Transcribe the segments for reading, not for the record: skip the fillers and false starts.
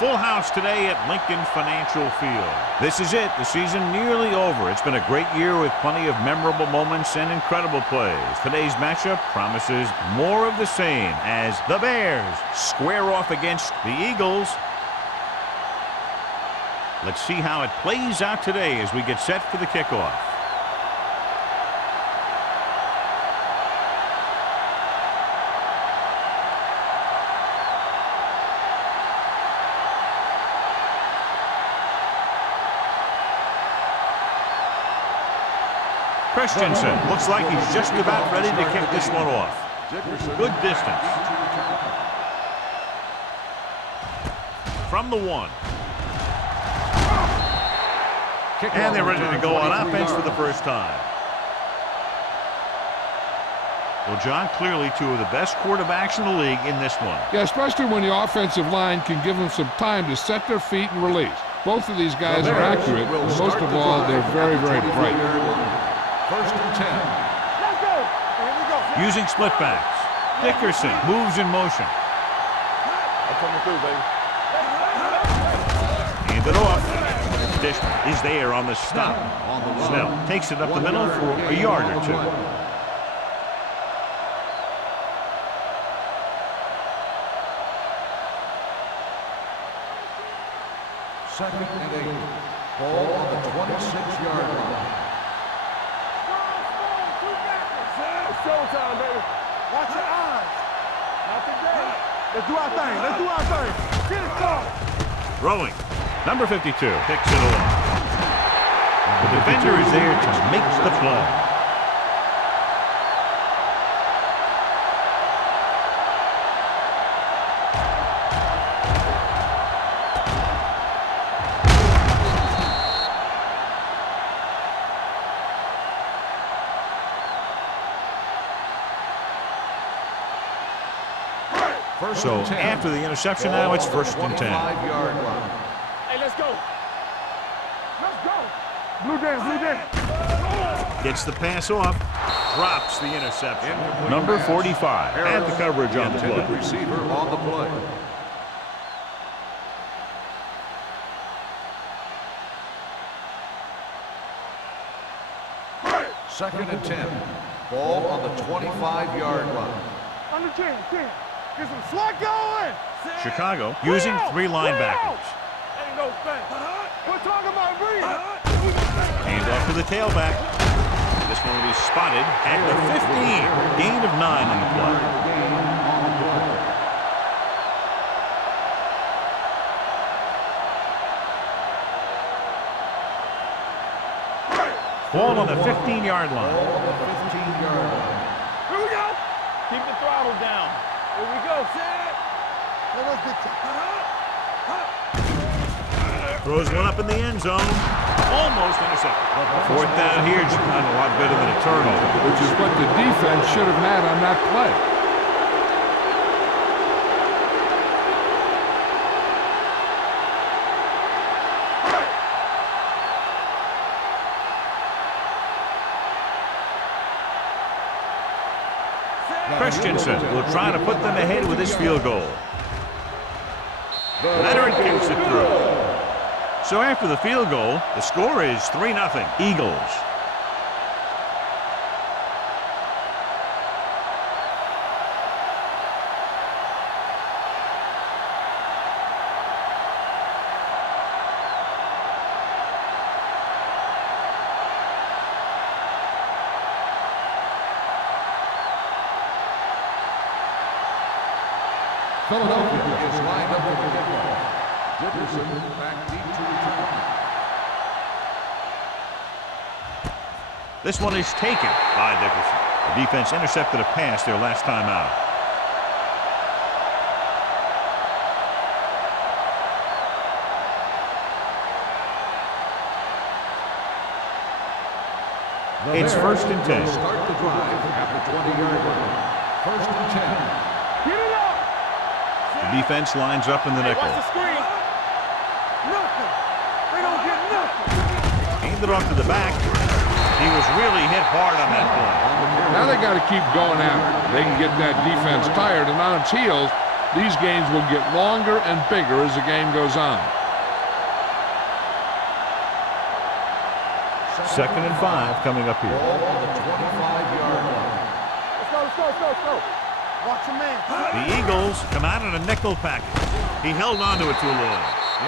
full house today at Lincoln Financial Field. This is it. The season nearly over. It's been a great year with plenty of memorable moments and incredible plays. Today's matchup promises more of the same as the Bears square off against the Eagles. Let's see how it plays out today as we get set for the kickoff. Christensen looks like he's just about ready to kick this one off. Good distance. From the 1. And they're ready to go on offense for the first time. Well, John, clearly two of the best quarterbacks in the league in this one. Yeah, especially when the offensive line can give them some time to set their feet and release. Both of these guys are accurate, and most of all, they're very, very bright. First and 10. Let's go. Here we go. Using split backs. Dickerson moves in motion. I'm coming through, baby. Hand it off. Dishman is there on the stop. Snell takes it up the middle for a yard or two. Second and 8. Ball on the 26-yard line. Showtime, baby. Watch your eyes. Not today. Let's do our thing. Let's do our thing. Get it started. Throwing. Number 52 picks it off. The defender is there to make the play. So after the interception, now it's first and 10. Hey, let's go. Let's go. Blue dance, blue dance. Gets the pass off. Drops the interception. Number 45 at the coverage on the play. Receiver on the play. Second and 10. Ball on the 25-yard line. On the 10. Get some slot going. Chicago using 3 linebackers. Ain't no thing. We're talking about breathing. Hand off to the tailback. This one will be spotted at the 15. Gain of 9 on the play. Ball on the 15-yard line. Here we go. Keep the throttle down. Here we go, set. Let's get Throws one up in the end zone. Almost intercepted. Fourth down here, John, a lot better than a turnover. Which is what the defense should have had on that play. Christensen will try to put them ahead with his field goal. Leonard kicks it through. So after the field goal, the score is 3-0 Eagles. Philadelphia is lined up with the kickoff. Dickerson back deep to return. This one is taken by Dickerson. The defense intercepted a pass their last time out. It's first and 10. Start the drive at the 20-yard line. First and 10. Get it up. The defense lines up in the nickel. Watch the screen. Nothing. They don't get nothing. Handed off to the back. He was really hit hard on that play. Now they got to keep going after it. They can get that defense tired and on its heels, These games will get longer and bigger as the game goes on. 2nd and 5 coming up here. Ball on the 25-yard line. Let's go. Watch your man. The Eagles come out in a nickel package. He held on to it too long.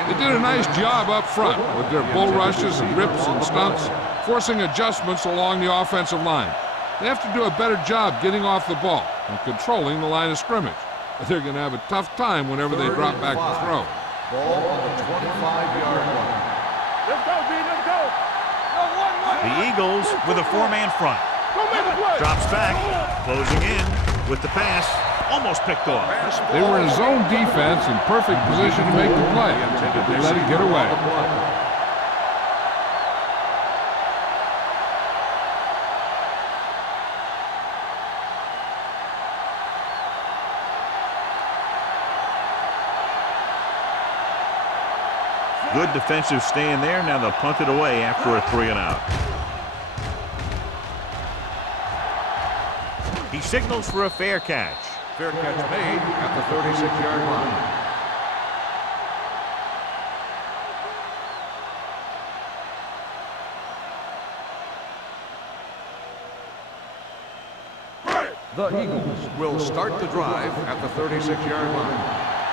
They did a nice job up front with their bull rushes and rips and stunts, forcing adjustments along the offensive line. They have to do a better job getting off the ball and controlling the line of scrimmage. They're going to have a tough time whenever they drop back to throw. Ball on the 25-yard line. Let's go, B. Let's go. The Eagles with a 4-man front. Go make a play. Drops back, closing in with the pass. Almost picked off. They were in zone defense in perfect position to make the play. They let it get away. Good defensive stand there. Now they'll punt it away after a 3-and-out. He signals for a fair catch. Fair catch made at the 36-yard line. The Eagles will start the drive at the 36-yard line.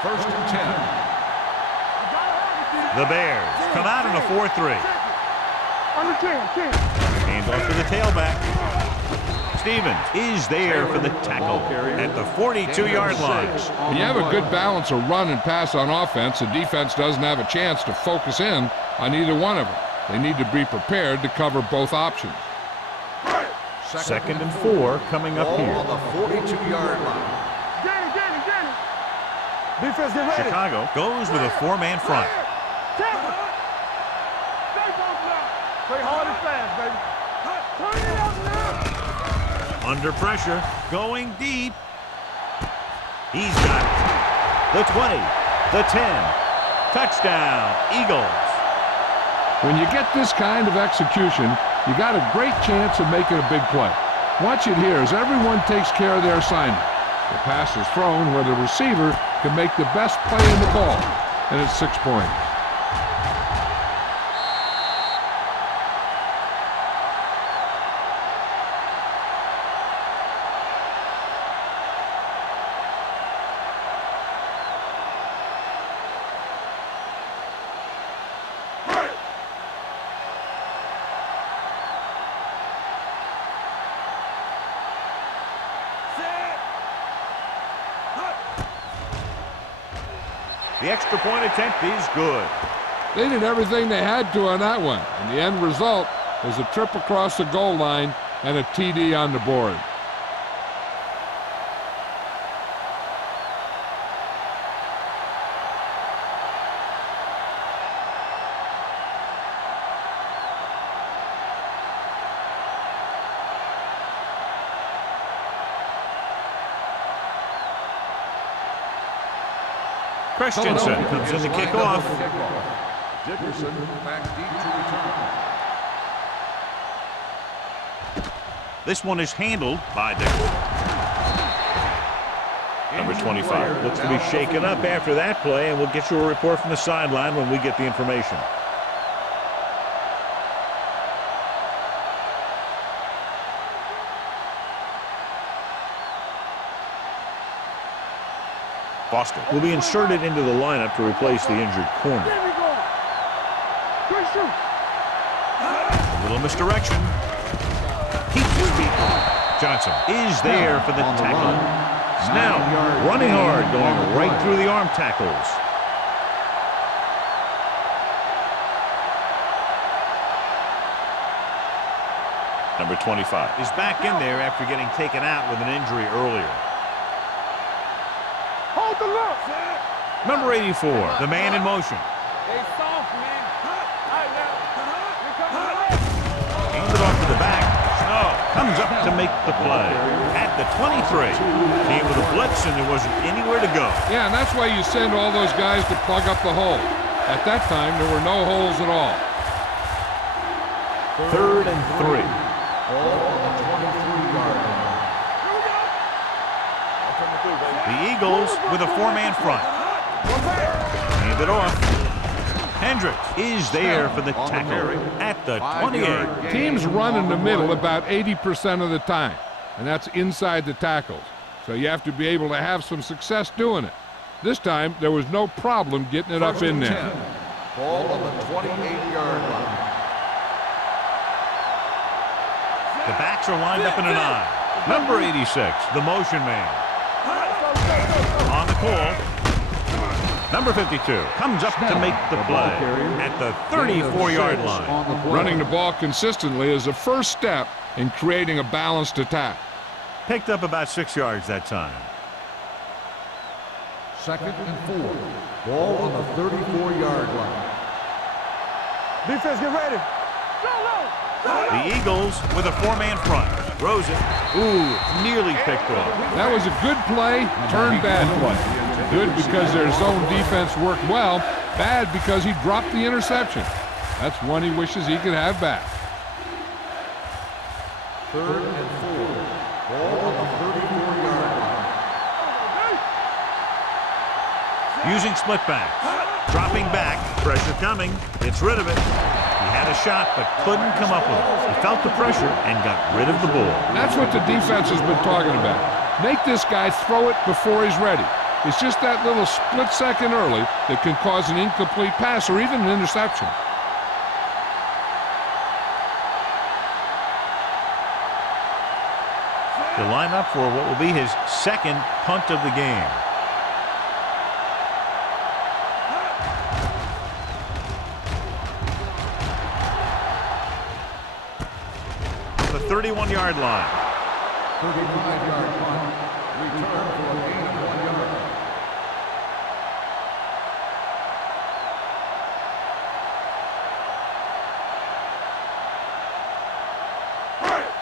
1st and 10. The Bears come out in a 4-3. Under 10. Hands off to the tailback. Stevens is there for the tackle at the 42-yard line. When you have a good balance of run and pass on offense, the defense doesn't have a chance to focus in on either one of them. They need to be prepared to cover both options. 2nd and 4 coming up Ball here. on the 42-yard line. Get it. Defense, get ready. Chicago goes with a 4-man front. Tackle. Play hard and fast, baby. Turn it up now. Under pressure, going deep. He's got it. The 20, the 10. Touchdown, Eagles. When you get this kind of execution, you got a great chance of making a big play. Watch it here as everyone takes care of their assignment. The pass is thrown where the receiver can make the best play in the ball, and it's 6 points. The extra point attempt is good. They did everything they had to on that one, and the end result was a trip across the goal line and a TD on the board. Christensen comes in to kick off. Dickerson back deep to return. This one is handled by Dickerson. Number 25 looks to be shaken up after that play, and we'll get you a report from the sideline when we get the information. Foster will be inserted into the lineup to replace the injured corner. There we go. Good shoot. A little misdirection. Keeps his feet. Johnson is there for the tackle. Snell running hard, going right through the arm tackles. Number 25 is back in there after getting taken out with an injury earlier. Hold the look. Number 84, the man in motion. They soft, man. All right, now. Here comes the left. Hands it off to the back. Snow comes up to make the play. At the 23. Came with a blitz and there wasn't anywhere to go. Yeah, and that's why you send all those guys to plug up the hole. At that time, there were no holes at all. 3rd and 3. Ball on the 23-yard line. Here we go. The Eagles with a four-man front. Hand it off. Hendricks is there for the tackle at the 28. Teams run in the middle about 80% of the time, and that's inside the tackles. So you have to be able to have some success doing it. This time, there was no problem getting it up in there. Ball on the 28-yard line. The backs are lined up in an I. Number 86, the motion man. On the call. Number 52 comes up to make the play at the 34-yard line. Running the ball consistently is the first step in creating a balanced attack. Picked up about 6 yards that time. 2nd and 4. Ball on the 34-yard line. Defense, get ready. The Eagles with a four-man front. Throws it. Ooh, nearly picked off. That was a good play, turned bad play. Good because their zone defense worked well. Bad because he dropped the interception. That's one he wishes he could have back. 3rd and 4. Ball on the 34-yard line. Using split backs. Dropping back. Pressure coming. Gets rid of it. He had a shot but couldn't come up with it. He felt the pressure and got rid of the ball. That's what the defense has been talking about. Make this guy throw it before he's ready. It's just that little split second early that can cause an incomplete pass or even an interception. To line up for what will be his second punt of the game. The 31-yard line. 35-yard punt. Return for a gain of 1 yard.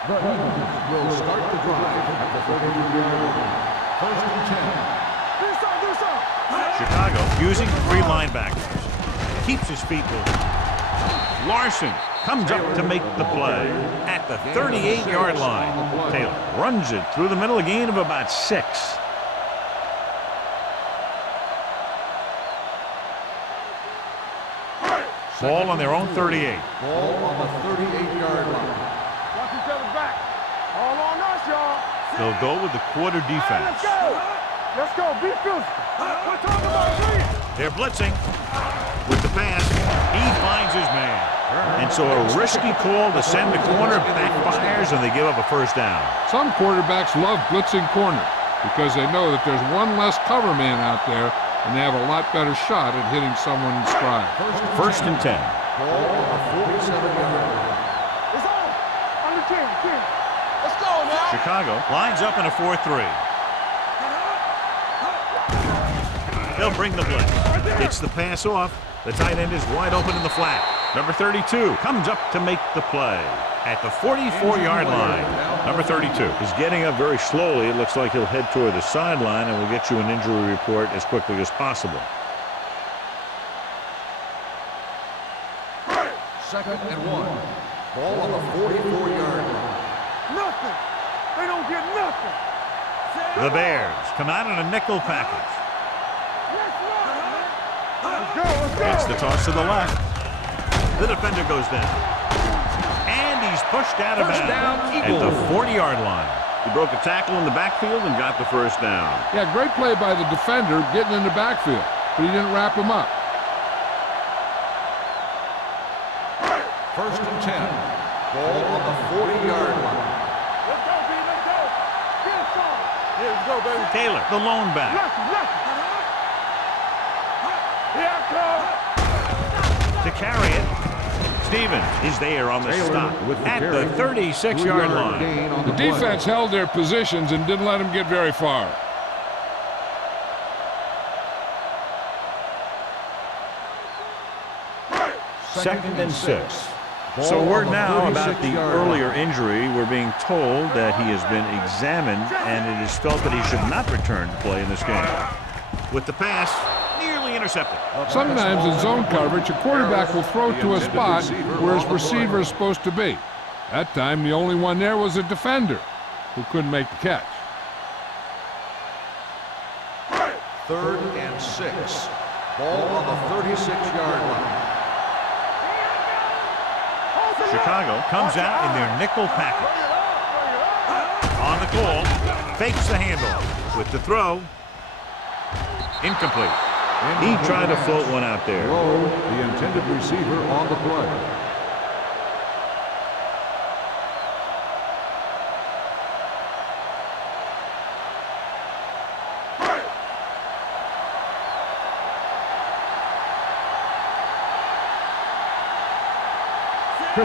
The Eagles will start the drive at the 32-yard line. 1st and 10. Chicago using 3 linebackers. Keeps his feet moving. Larson comes up to make the play at the 38-yard line. Taylor runs it through the middle, a gain of about 6. Ball on their own 38. Ball on the 38-yard line. Watch each other back. All on us, y'all. They'll go with the quarter defense. Let's go. Let's go. Be physical. We're talking about three. They're blitzing. With the pass, he finds his man. And so a risky call to send the corner backfires, and they give up a first down. Some quarterbacks love blitzing corner because they know that there's one less cover man out there and they have a lot better shot at hitting someone in stride. 1st and 10. Ball on the 47-yard line. It's on. Under 10. Let's go now. Chicago lines up in a 4-3. They'll bring the blitz. Gets the pass off. The tight end is wide open in the flat. Number 32 comes up to make the play at the 44-yard line. Number 32 is getting up very slowly. It looks like he'll head toward the sideline, and we'll get you an injury report as quickly as possible. 2nd and 1. Ball on the 44-yard line. Nothing. They don't get nothing. The Bears come out in a nickel package. Let's go. It's the toss to the left. The defender goes down. And he's pushed out of bounds at the 40-yard line. He broke a tackle in the backfield and got the first down. Yeah, great play by the defender getting in the backfield, but he didn't wrap him up. 1st and 10. Ball on the 40-yard line. Let's go, B. Let's go. Get it started. Yeah, let's go, baby. Taylor, the lone back. Here I come. To carry it. Stevens is there on the stop at the 36-yard line. The defense held their positions and didn't let them get very far. Second and 6. So word now about the earlier injury. We're being told that he has been examined and it is felt that he should not return to play in this game. With the pass, nearly intercepted. Sometimes in zone coverage, a quarterback will throw to a spot where his receiver is supposed to be. That time, the only one there was a defender who couldn't make the catch. 3rd and 6. Ball on the 36-yard line. Chicago comes out in their nickel package. On the goal, fakes the handoff with the throw. Incomplete. He tried to float one out there. Low, the intended receiver on the play.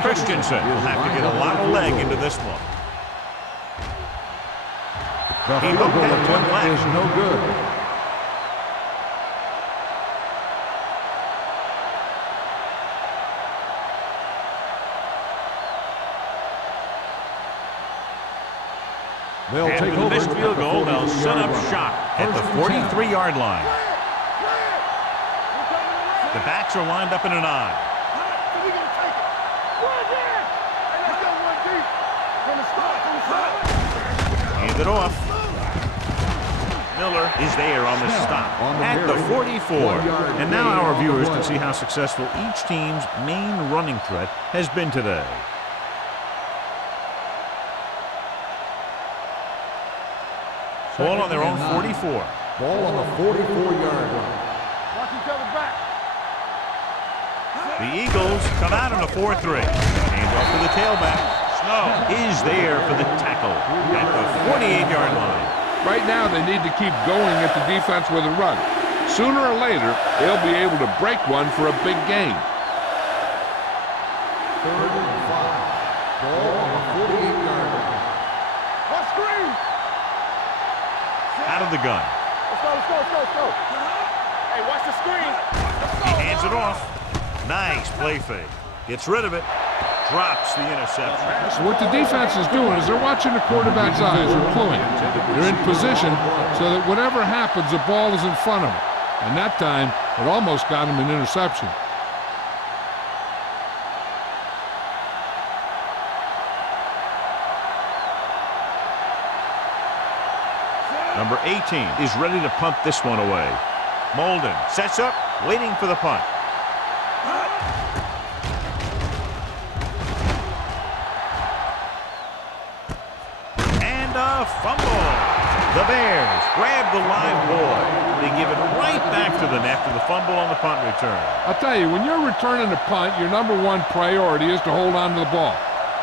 Christensen will have to get a lot of leg into this one. The He field hooked goal that one attempt left. is no good. They'll After take the over missed field goal, they'll set up line. shop at the 43-yard line. The backs are lined up in an I. Hand it off. Miller is there on the stop at the 44. And now our viewers can see how successful each team's main running threat has been today. Ball on their own 44. Ball on the 44-yard line. Watch each other back. The Eagles come out on a 4-3. Hand off to the tailback. Snow is there for the tackle at the 48-yard line. Right now, they need to keep going at the defense with a run. Sooner or later, they'll be able to break one for a big gain. 3rd and 5. Ball on the 48-yard line. What screen? Out of the gun. Let's go. Hey, watch the screen. He hands it off. Nice play fake. Gets rid of it. Drops the interception. So what the defense is doing is they're watching the quarterback's eyes. They're cluing. They're in position so that whatever happens, the ball is in front of them. And that time, it almost got him an interception. Number 18 is ready to punt this one away. Molden sets up, waiting for the punt. And a fumble. The Bears grab the live boy. They give it right back to them after the fumble on the punt return. I'll tell you, when you're returning a punt, your number one priority is to hold on to the ball.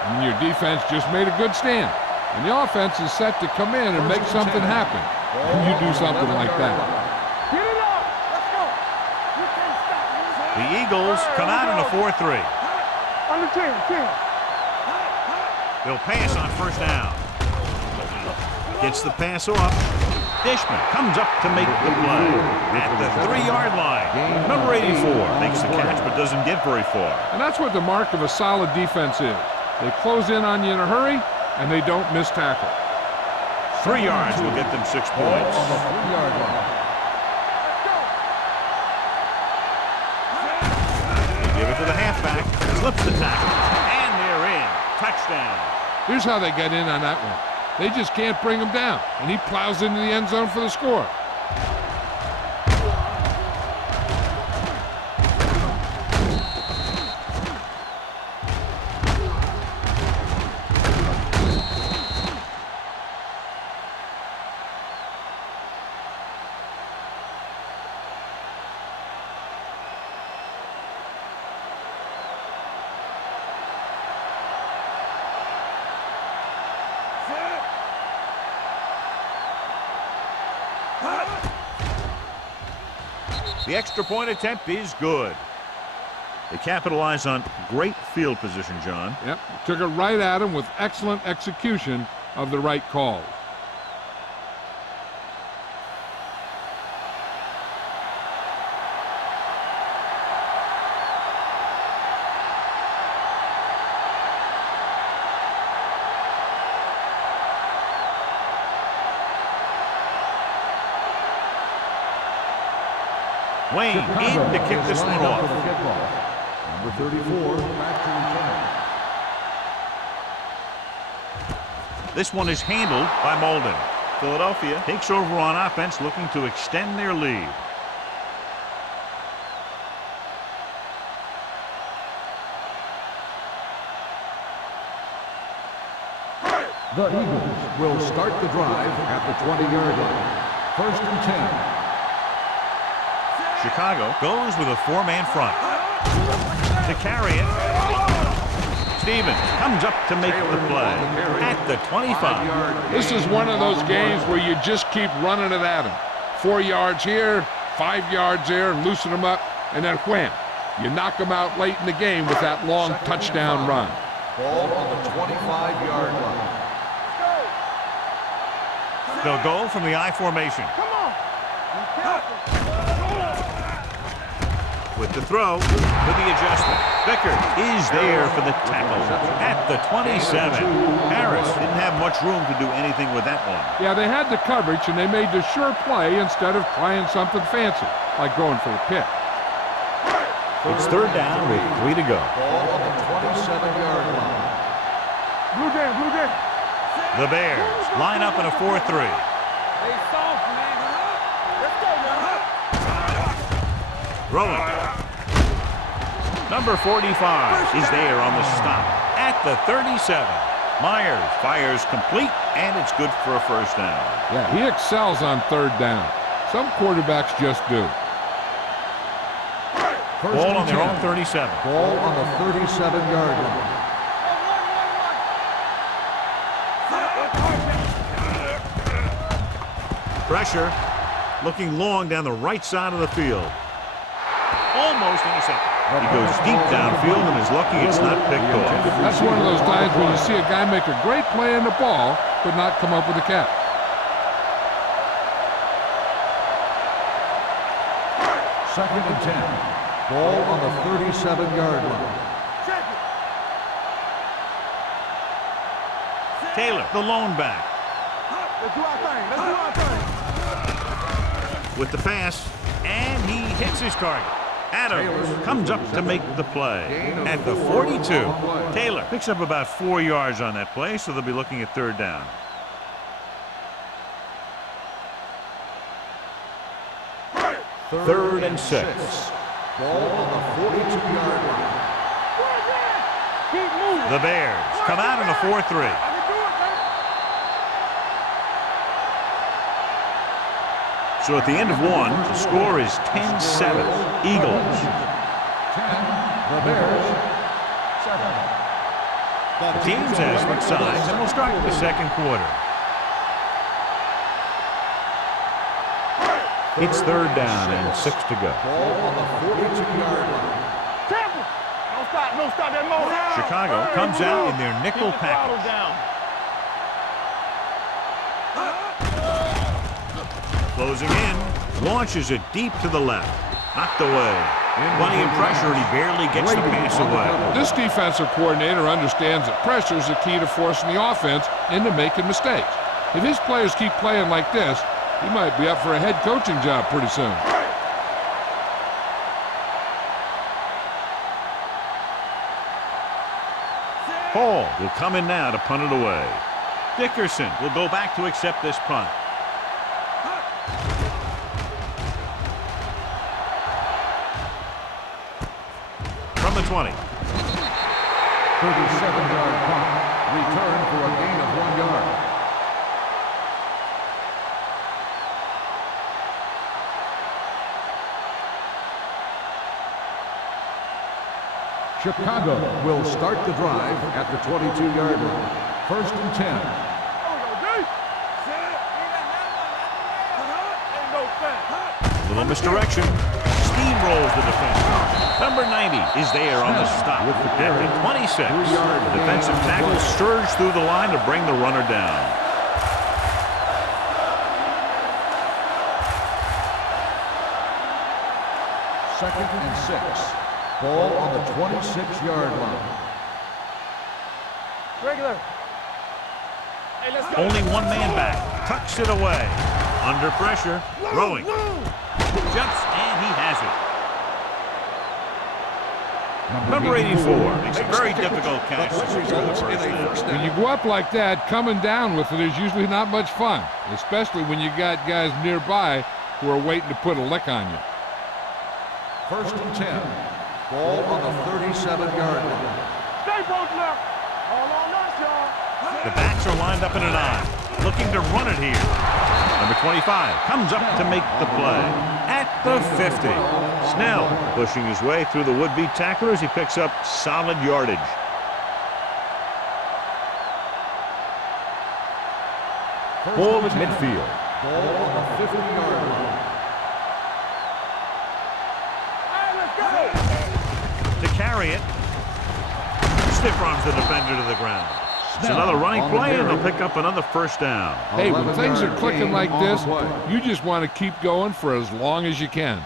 And your defense just made a good stand. And the offense is set to come in and make something happen. And you do something like that. Get it up. Let's go. You can't stop. The Eagles come out in a 4-3. Under 10. They'll pass on first down. Gets the pass off. Dishman comes up to make the play at the 3-yard line. Number 84 makes the catch but doesn't get very far. And that's what the mark of a solid defense is. They close in on you in a hurry, and they don't miss tackle. 3 yards will get them 6 Ball points. on the 3-yard line. They give it to the halfback. Slips the tackle. And they're in. Touchdown. Here's how they get in on that one. They just can't bring him down, and he plows into the end zone for the score. The extra point attempt is good. They capitalize on great field position, John. Yep, took it right at him with excellent execution of the right call. Wayne in to kick this one off. Number 34, back to return. This one is handled by Molden. Philadelphia takes over on offense, looking to extend their lead. The Eagles will start the drive at the 20-yard line. First and 10. Chicago goes with a four-man front. To carry it, Stevens comes up to make the play at the 25. This is one of those games where you just keep running it at them. 4 yards here, 5 yards there, loosen them up, and then wham. You knock them out late in the game with that long touchdown run. Ball on the 25-yard line. They'll go from the I formation. Come on. Be careful. With the throw, with the adjustment. Vicker is there for the tackle at the 27. Harris didn't have much room to do anything with that one. Yeah, they had the coverage, and they made the sure play instead of trying something fancy, like going for the pick. It's third down with 3 to go. Ball on the 27-yard line. Blue game, blue game. The Bears line up in a 4-3. Hey, soft, man. Let's go, man. Rolling. Number 45 is there on the stop at the 37. Myers fires complete, and it's good for a first down. Yeah, he excels on third down. Some quarterbacks just do. Ball on their own 37. Ball on the 37-yard line. Pressure, looking long down the right side of the field. Almost intercepted. He goes deep downfield and is lucky it's not picked off. That's one of those times when you see a guy make a great play on the ball, but not come up with a catch. Second and 10. Ball on the 37-yard line. Check it. Taylor, the lone back. Let's do our thing. Let's do our thing. With the pass, and he hits his target. Adams comes up to make the play at the 42. Taylor picks up about 4 yards on that play, so they'll be looking at third down. Third and 6. Ball on the 42-yard line. Keep moving. The Bears come out in a 4-3. I can do it, man. So at the end of one, the score is 10-7. Eagles. 10. The Bears. 7. The teams have switched sides, and we'll start the second quarter. It's third down and 6 to go. Ball on the 42-yard line. Careful. Don't stop. Don't stop that motion. Chicago comes out in their nickel package. Down. Closing in, launches it deep to the left. Knocked away. Plenty of pressure, and he barely gets the pass away. This defensive coordinator understands that pressure is the key to forcing the offense into making mistakes. If his players keep playing like this, he might be up for a head coaching job pretty soon. Hall will come in now to punt it away. Dickerson will go back to accept this punt. From the 20. 37-yard punt. Return for a gain of 1 yard. Chicago will start the drive at the 22-yard line. First and 10. Little misdirection. Steamrolls the defense. Number 90 is there on the stop at the 26. The defensive tackle surged through the line to bring the runner down. Second and 6. Ball on the 26-yard line. Regular. Hey, let's go. Only one man back. Tucks it away. Under pressure. Throwing. Jumps, and he has Number 84 makes a very difficult catch to secure the first down. When you go up like that, coming down with it is usually not much fun, especially when you got guys nearby who are waiting to put a lick on you. 1st and 10. Ball on the 37-yard line. Stay both left. All on us, y'all. The backs are lined up in an I, looking to run it here. Number 25 comes up to make the play at the 50. Snell pushing his way through the would-be tacklers. He picks up solid yardage. Ball at midfield. Ball on the 50-yard line. To carry it, stiff arms the defender to the ground. It's another running play, and they'll pick up another first down. Hey, when things are clicking like this, you just want to keep going for as long as you can.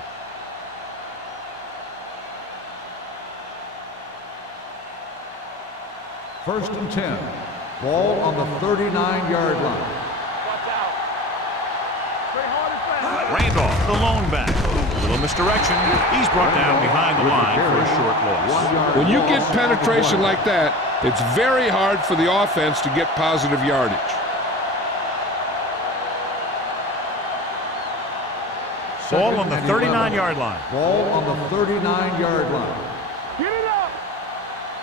First and 10. Ball on the 39-yard line. Watch out. Stay hard and fast. Randolph, the lone back. A little misdirection. He's brought down behind the line for a short loss. When you get penetration like that, it's very hard for the offense to get positive yardage. Ball on the 39-yard line. Ball on the 39-yard line. Get it up.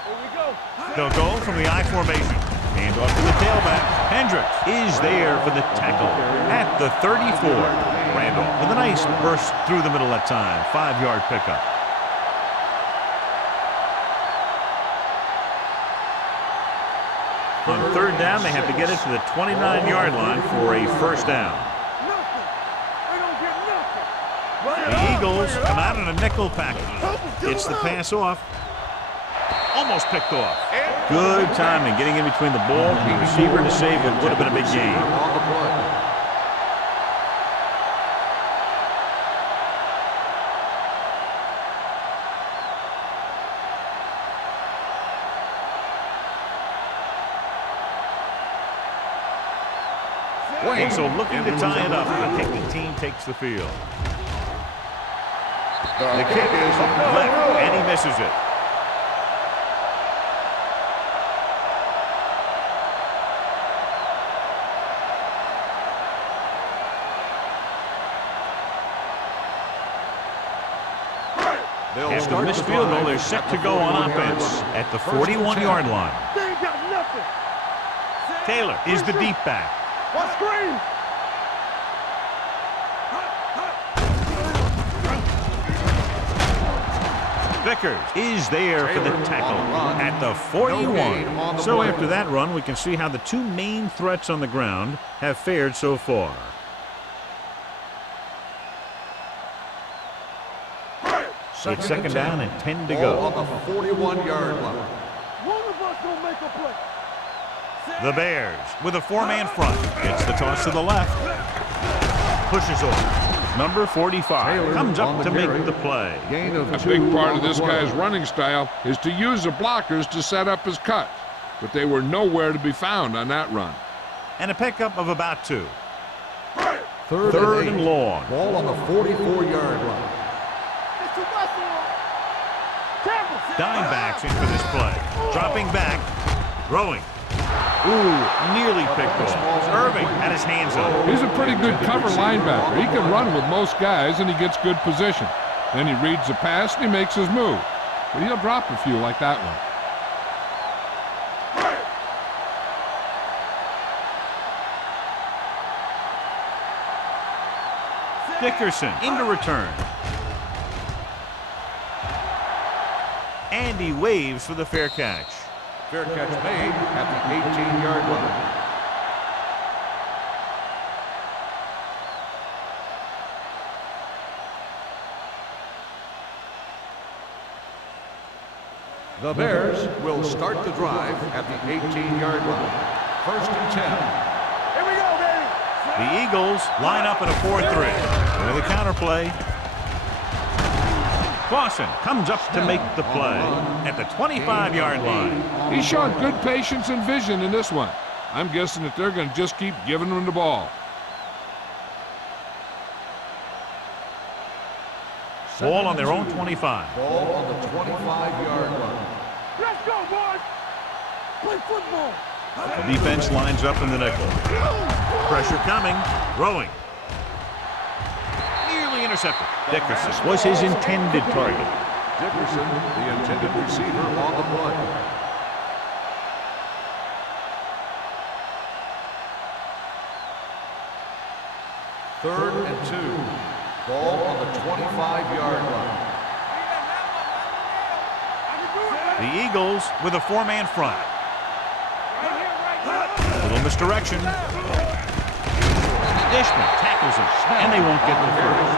Here we go. They'll go from the I formation. Hand off to the tailback. Hendricks is there for the tackle at the 34. Randolph with a nice burst through the middle that time. 5-yard pickup. On 3rd down, they have to get it to the 29-yard line for a first down. Nothing. They don't get nothing. The Eagles come out in a nickel package. Gets the pass off. Almost picked off. Good timing getting in between the ball and the receiver to save what would have been a big game. On the play. And so looking to tie it up, the kicking team takes the field. The kick is left, and he misses it. After the missed field goal, they're set to go on offense at the 41-yard line. They ain't got nothing. Taylor is the deep back. What screen? Vickers is there for the tackle at the 41. So after that run, we can see how the two main threats on the ground have fared so far. It's 2nd down and 10 to go. On the 41-yard line. One of us gonna make a play. The Bears with a 4-man front. Gets the toss to the left. Pushes over. Number 45 comes up to make the play. Gain of A 2 big part on of the this play. guy's running style is to use the blockers to set up his cut, but they were nowhere to be found on that run. And a pickup of about 2. Third and eight. long. Ball on the 44-yard line. It's too much for him. Campbell. Dimebacks in for this play. Dropping back. Throwing. Ooh, nearly picked off. Irving had his hands up. He's a pretty good cover linebacker. He can run with most guys, and he gets good position. Then he reads the pass, and he makes his move. But he'll drop a few like that one. Dickerson into return. And he waves for the fair catch. Fair catch made at the 18-yard line. The Bears will start the drive at the 18-yard line. 1st and 10. Here we go, baby. The Eagles line up in a 4-3. With a counterplay. Clausen comes up to make the play at the 25-yard line. He showed good patience and vision in this one. I'm guessing that they're going to just keep giving him the ball. Ball on their own 25. Ball on the 25-yard line. Let's go, boys. Play football. The defense lines up in the nickel. Pressure coming. Throwing. Nearly intercepted. Dickerson was his intended target. Dickerson, the intended receiver on the play. Third and 2. Ball on the 25-yard line. The Eagles with a four-man front. A little misdirection. Dishman tackles him, and they won't get the first.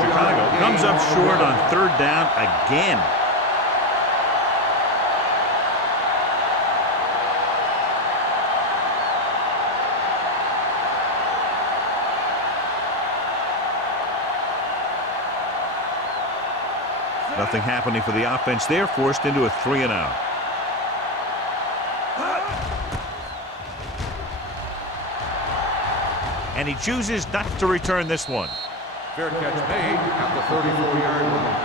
Chicago comes up short on third down again. Nothing happening for the offense. They're forced into a 3-and-out. And he chooses not to return this one. Fair catch made at the 34-yard line.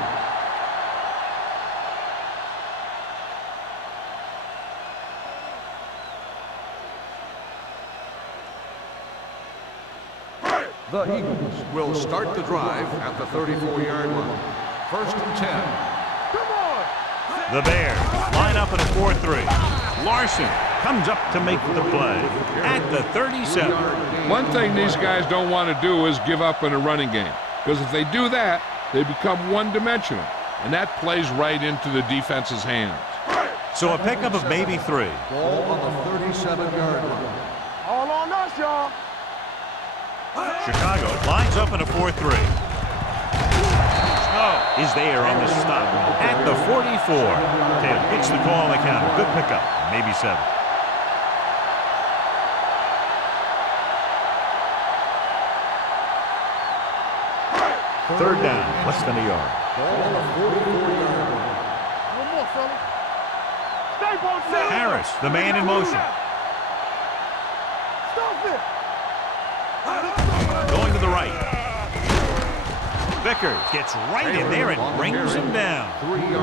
The Eagles will start the drive at the 34-yard line. First and 10. Come on. The Bears line up in a 4-3. Larson comes up to make the play at the 37. One thing these guys don't want to do is give up in a running game, because if they do that, they become one-dimensional, and that plays right into the defense's hands. So a pickup of maybe 3. Ball on the 37-yard line. All on us, y'all. Chicago lines up in a 4-3. Snow is there on the stop at the 44. Taylor gets the call on the counter. Good pickup, maybe 7. Third down, less than a yard. Ball on the 44-yard line. One more, fella. Stay position. Harris, the man in motion. Stop it. Going to the right. Vickers gets right in there and brings him down.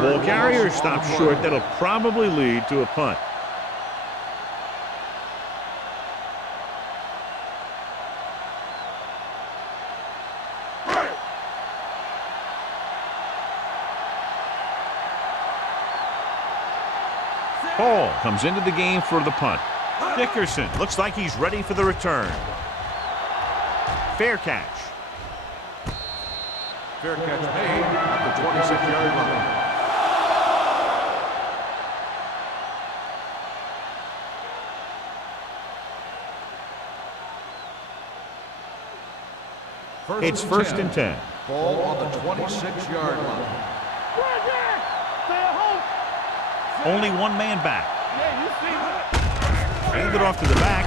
Ball carrier stops short. That'll probably lead to a punt. Hall comes into the game for the punt. Dickerson looks like he's ready for the return. Fair catch. Fair catch made at the 26-yard line. It's first and 10. Ball on the 26-yard line. Stay at home. Only one man back. Yeah, you see. Hand it off to the back.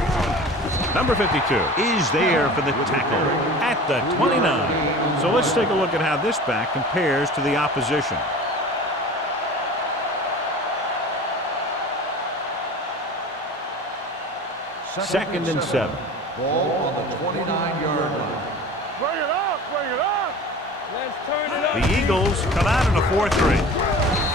Number 52 is there for the tackle at the 29. So let's take a look at how this back compares to the opposition. Second and 7. Ball on the 29-yard line. Bring it up. Bring it up. Let's turn it up. The Eagles come out in a 4-3.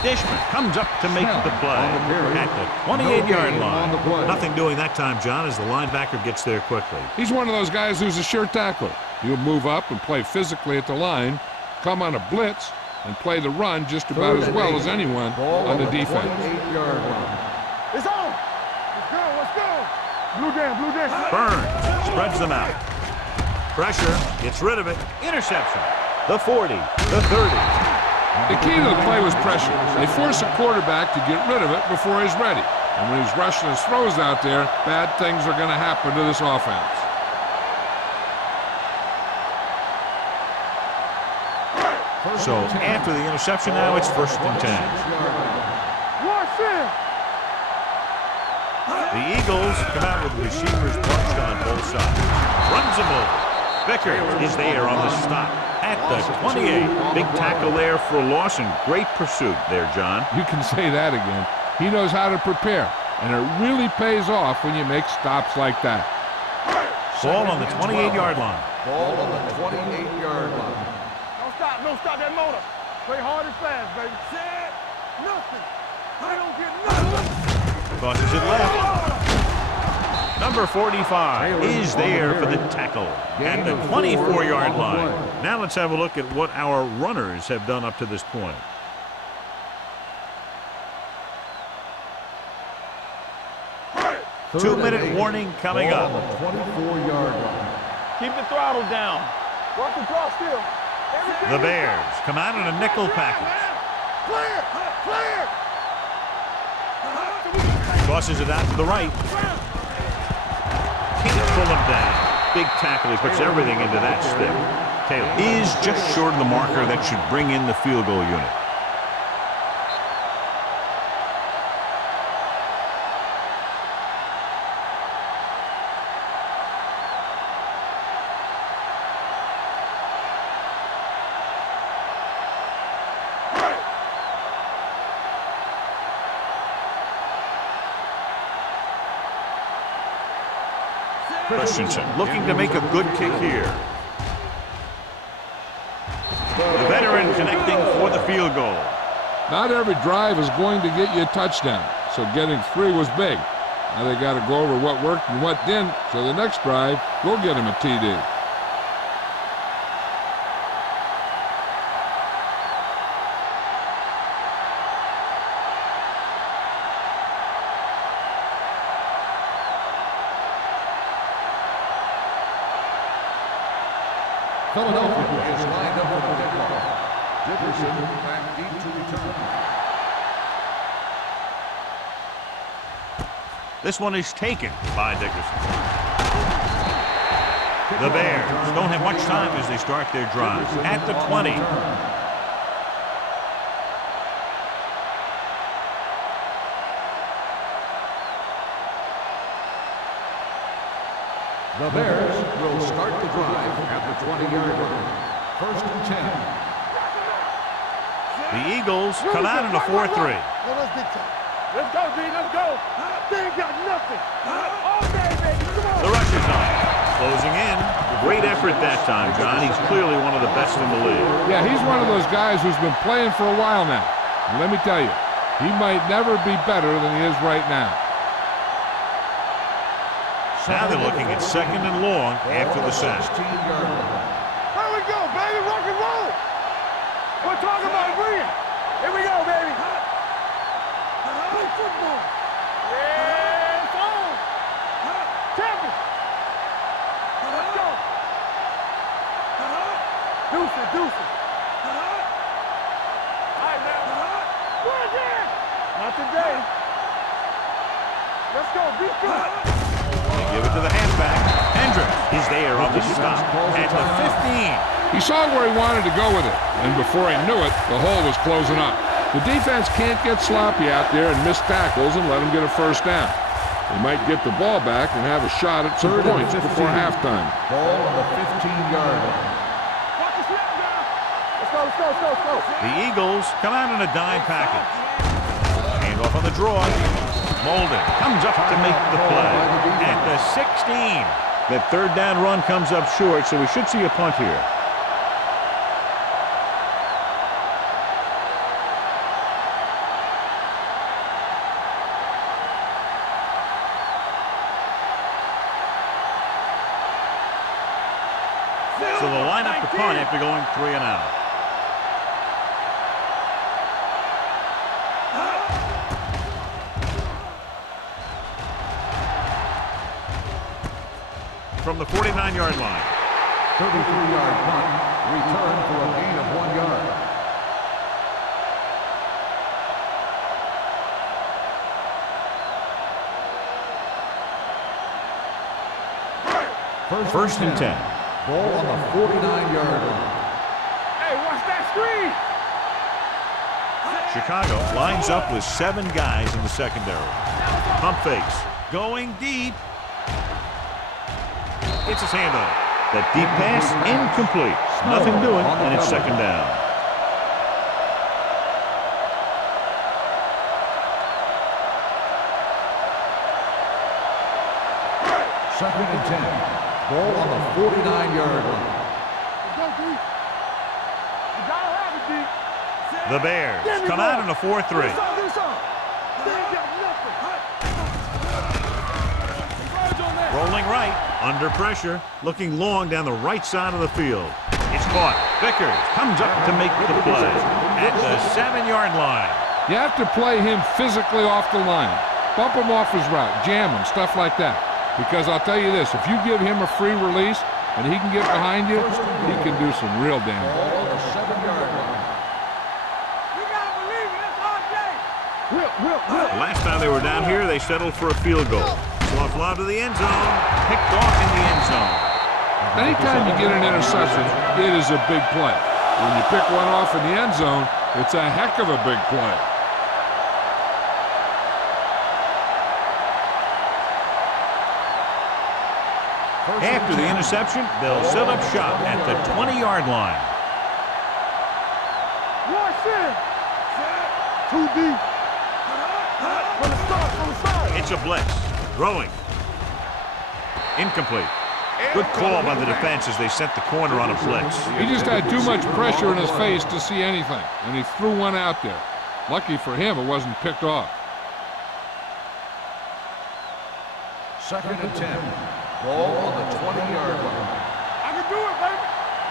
Dishman comes up to make the play at the 28-yard line. Nothing doing that time, John, as the linebacker gets there quickly. He's one of those guys who's a sure tackler. He'll move up and play physically at the line, come on a blitz, and play the run just about as well as anyone on the defense. 28-yard line. It's on. Let's go. Let's go. Blue game. Blue game. Burns spreads them out. Pressure, gets rid of it. Interception. The 40, the 30. The key to the play was pressure. They force a quarterback to get rid of it before he's ready. And when he's rushing his throws out there, bad things are going to happen to this offense. So after the interception now, it's first and 10. Watch it. The Eagles come out with receivers bunched on both sides. Runs him over. Vickers is there on the stop at the 28. Big tackle there for Lawson. Great pursuit there, John. You can say that again. He knows how to prepare, and it really pays off when you make stops like that. Ball on the 28-yard line. Ball on the 28-yard line. Don't stop. Don't stop that motor. Play hard and fast, baby. Set. Nothing. I don't get nothing. Crosses it left. Number 45 is there for the tackle at the 24-yard line. Now let's have a look at what our runners have done up to this point. Two-minute warning coming up. 24-yard line. Keep the throttle down. Work the draw still. The Bears come out in a nickel package. Clear! Clear! Crosses it out to the right. Can't pull him down. Big tackle. He puts everything into that stick. Taylor is just short of the marker that should bring in the field goal unit. Christensen looking to make a good kick here. The veteran connecting for the field goal. Not every drive is going to get you a touchdown, so getting 3 was big. Now they got to go over what worked and what didn't, so the next drive will get him a TD. Philadelphia is lined up for the kickoff. Dickerson back deep to return. This one is taken by Dickerson. The Bears don't have much time as they start their drive at the 20. The Bears will start the drive at the 20-yard line. First and 10. The Eagles come out in a 4-3. No, let's get time. Let's go, D. Let's go. They ain't got nothing. All day, baby. Come on. The rush is on. Closing in. Great effort that time, John. He's clearly one of the best in the league. Yeah, he's one of those guys who's been playing for a while now. And let me tell you, he might never be better than he is right now. Now they're looking at second and long after the sack. 16-yard line. Here we go, baby. Rock and roll. We're talking about brilliant. Here we go, baby. Play football. Yeah, it's on. Champion. Let's go. Deuce it, deuce it. All right, now. Go again. Not today. Let's go. Be good. Give it to the halfback. Hendricks is there on the stop at the 15. He saw where he wanted to go with it, and before he knew it, the hole was closing up. The defense can't get sloppy out there and miss tackles and let him get a first down. They might get the ball back and have a shot at some points before halftime. Ball on the 15-yard line. Watch the snap now. Let's go, let's go, let's go, let's go. The Eagles come out in a dime package. Hand off on the draw. Molden comes up to make the play at the 16. That third down run comes up short, so we should see a punt here. So the lineup to punt after going 3 and out. From the 49-yard line. 33-yard punt. Return for a gain of 1 yard. First and 10. Ball on the 49-yard line. Hey, watch that screen. Chicago lines up with 7 guys in the secondary. Pump fakes. Going deep. It's his handoff. That deep pass incomplete. Nothing doing, and it's second down. Second and 10. Ball on the 49-yard line. Let's go, D. You gotta have it, D. The Bears come out in a 4-3. Rolling right, under pressure, looking long down the right side of the field. It's caught. Vickers comes up to make the play at the 7-yard line. You have to play him physically off the line. Bump him off his route, jam him, stuff like that. Because I'll tell you this, if you give him a free release and he can get behind you, he can do some real damage. Ball on the 7-yard line. You gotta believe it, it's RJ. Last time they were down here, they settled for a field goal. Soft lob to the end zone, picked off in the end zone. Anytime you get an interception, it is a big play. When you pick one off in the end zone, it's a heck of a big play. After the interception, they'll set up shop at the 20-yard line. Watch it. Too deep. From the side. It's a blitz. Throwing. Incomplete. Good call by the defense as they sent the corner on a blitz. He just had too much pressure in his face to see anything, and he threw one out there. Lucky for him, it wasn't picked off. 2nd and 10. Ball on the 20-yard line. I can do it, baby.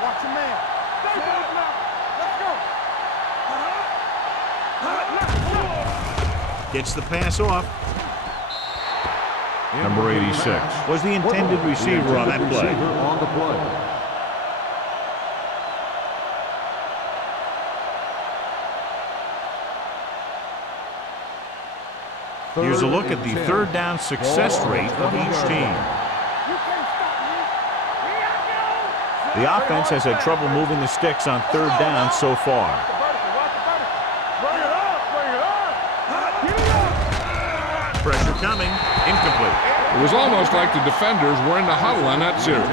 Watch your man. Stay back now. Let's go. Gets the pass off. Number 86 was the intended receiver on that play. On the play. Here's a look at the third down success rate of each team. You can't stop me. Here I go. The offense has had trouble moving the sticks on third down so far. Bring it up. Bring it up. Get it up. Pressure coming. Incomplete. It was almost like the defenders were in the huddle on that series.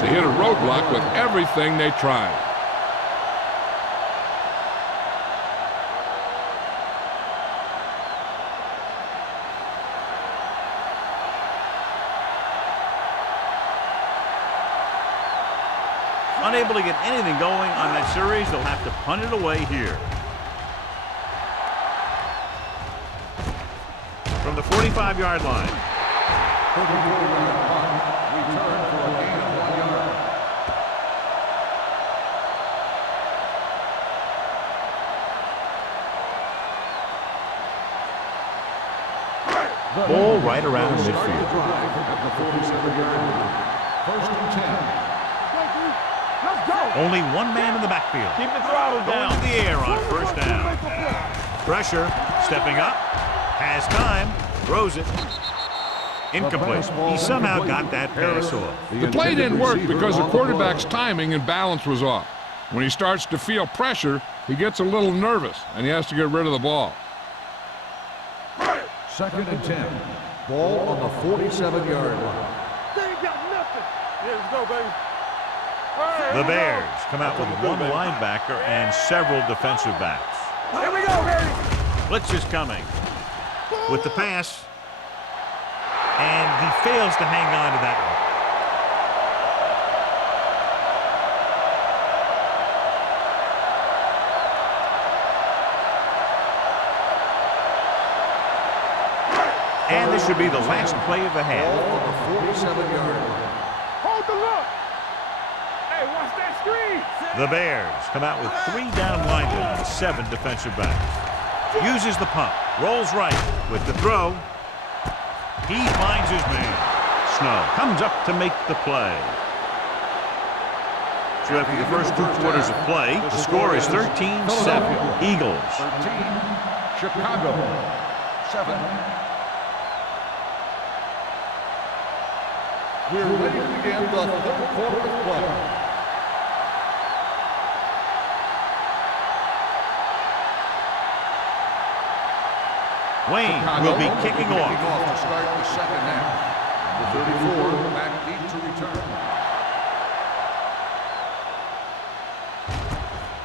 They hit a roadblock with everything they tried. Unable to get anything going on that series, they'll have to punt it away here. From the 45-yard line. 34-yard punt. Return for a gain of 1 yard. Ball right around Start the midfield. drive at the 47-yard line. 1st and 10. Let's go. Only one man in the backfield. Keep the throttle Going down. to the air on first down. Pressure, stepping up, has time, throws it. Incomplete. He somehow got that pass off. The play didn't work because the quarterback's timing and balance was off. When he starts to feel pressure, he gets a little nervous, and he has to get rid of the ball. 2nd and 10. Ball on the 47-yard line. They ain't got nothing. Yeah, let's go, baby. The Bears come out with one linebacker and several defensive backs. Here we go, baby. Blitz is coming with the pass, and he fails to hang on to that one. And this should be the last play of the half. Ball on the 47-yard line. Hold the look. Hey, watch that screen. The Bears come out with 3 down linemen and 7 defensive backs. Uses the pump, rolls right with the throw. He finds his man. Snow comes up to make the play. So after the first 2 quarters of play, the score is 13-7. Eagles. 13. Chicago. 7. We're ready to begin the 3rd quarter of play. Wayne will be kicking off. To start the 2nd half. The 34 back deep to return.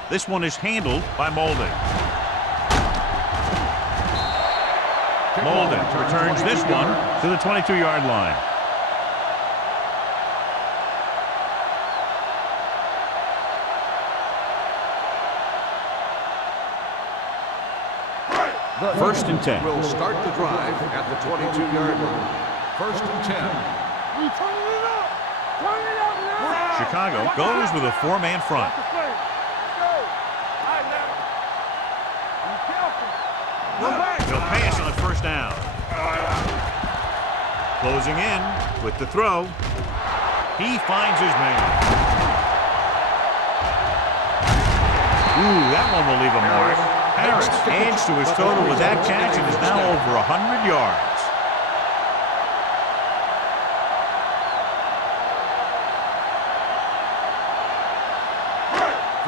This one is handled by Molden. Molden returns this one to the 22-yard line. The First and 10. will start the drive at the 22-yard line. First and 10. We turn it up. Turn it up now. Chicago goes with a four-man front. Let's go. All right, now. Be careful. Go back. They'll pass on first down. Closing in with the throw. He finds his man. Ooh, that one will leave a mark. Harris adds to his total with that catch and is now over 100 yards.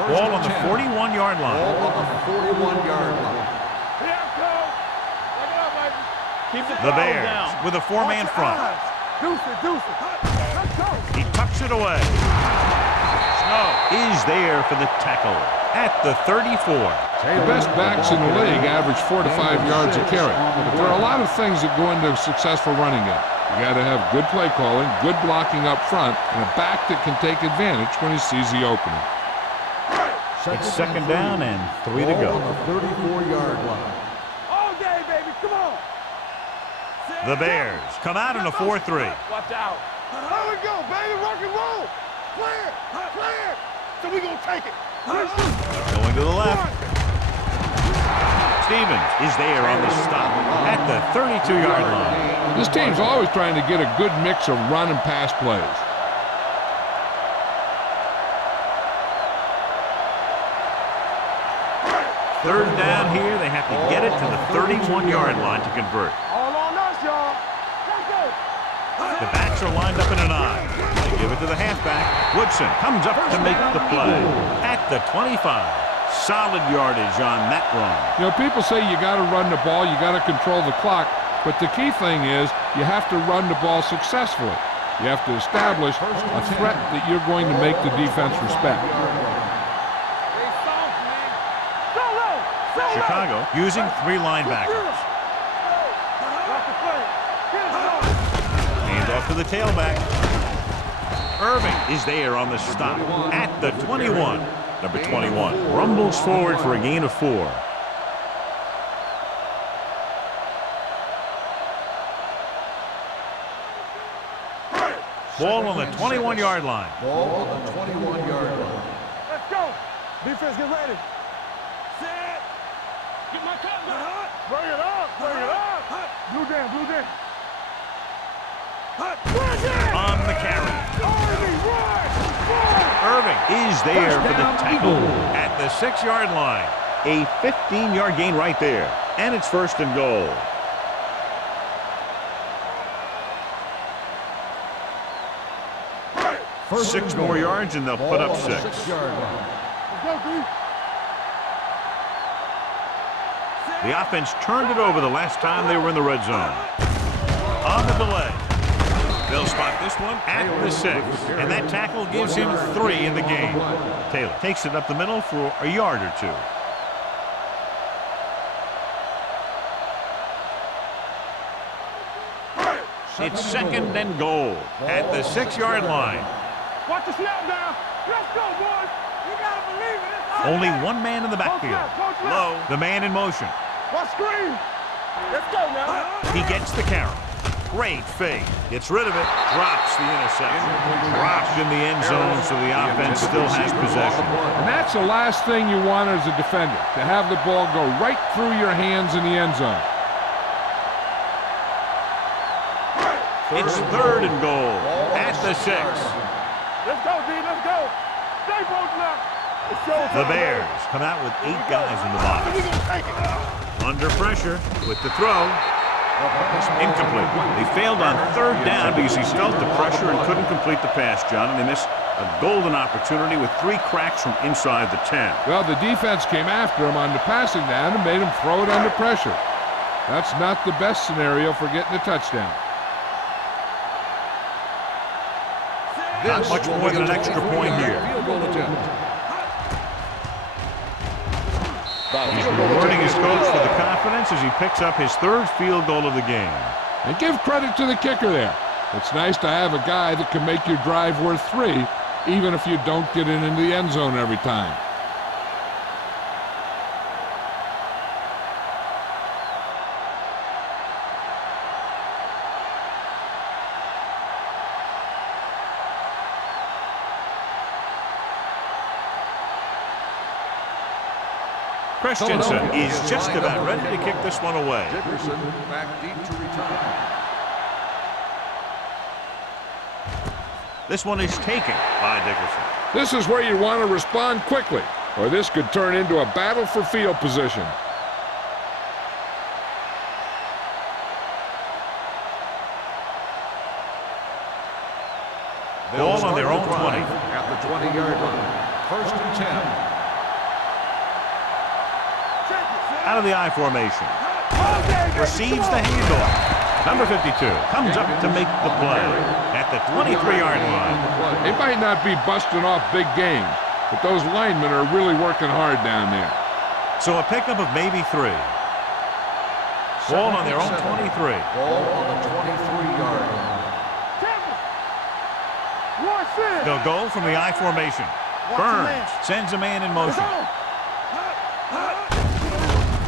Ball on the 41-yard line. Ball on the 41-yard line. Here it goes. Take it up, baby. Keep The Bears with a four-man front. Deuce it, deuce it. Let's go. He tucks it away. Snow is there for the tackle at the 34. The best backs in the league average 4 to 5 yards a carry. But there are a lot of things that go into a successful running game. You got to have good play calling, good blocking up front, and a back that can take advantage when he sees the opening. It's second down and 3 to go. On the 34-yard line. All day, baby. Come on. The Bears come out in a 4-3. Watch out. There we go, baby. Rock and roll. Clear. Clear. So we going to take it. Going to the left. Stevens is there on the stop at the 32-yard line. This team's always trying to get a good mix of run and pass plays. Third down here. They have to get it to the 31-yard line to convert. All on us, y'all. Let's go. The backs are lined up in an eye. They give it to the halfback. Woodson comes up to make the play at the 25. Solid yardage on that run. You know, people say you got to run the ball, you got to control the clock, but the key thing is you have to run the ball successfully. You have to establish a threat that you're going to make the defense respect. Chicago using 3 linebackers. Hands off to the tailback. Irving is there on the stop at the 21. Number 21 rumbles forward for a gain of 4. Ball on the 21-yard line. Ball on the 21-yard line. Let's go. Defense, get ready. Set. Get my cut. Bring it up. Bring it up. Blue down. Blue down. On the carry. Irving is there for the tackle at the 6-yard line. A 15-yard gain right there. And it's first and goal. Six more yards and they'll put up 6. Let's go, D. The offense turned it over the last time they were in the red zone. On the delay. They'll spot this one at the 6. And that tackle gives him 3 in the game. Taylor takes it up the middle for a yard or 2. It's second and goal at the 6-yard line. Watch the snap down. Let's go, boys. You got to believe it. It's Only one man in the backfield. Low, the man in motion. Watch screen. Let's go now. He gets the carry. Great fake. Gets rid of it. Drops the interception. Dropped in the end zone, so the offense still has possession. And that's the last thing you want as a defender, to have the ball go right through your hands in the end zone. It's third and goal at the 6. Let's go, D. Let's go. Stay posted up. The Bears come out with 8 guys in the box. We're going to take it. Under pressure with the throw. Incomplete. They failed on third down because he felt the pressure and couldn't complete the pass, John, and they missed a golden opportunity with 3 cracks from inside the 10. Well, the defense came after him on the passing down and made him throw it under pressure. That's not the best scenario for getting a touchdown. Not much more than an extra point here. Field goal attempt. He's rewarding his coach for the confidence as he picks up his 3rd field goal of the game. And give credit to the kicker there. It's nice to have a guy that can make your drive worth 3, even if you don't get it into the end zone every time. Christensen is just about ready to kick this one away. Dickerson back deep to return. This one is taken by Dickerson. This is where you want to respond quickly, or this could turn into a battle for field position. Ball on their own 20. At the 20-yard line. First and 10. Out of the I formation. Receives the handoff. Number 52 comes up to make the play at the 23-yard line. They might not be busting off big games, but those linemen are really working hard down there. So a pickup of maybe 3. Ball on their own 23. Ball on the 23-yard line. They'll go from the I formation. Burns sends a man in motion.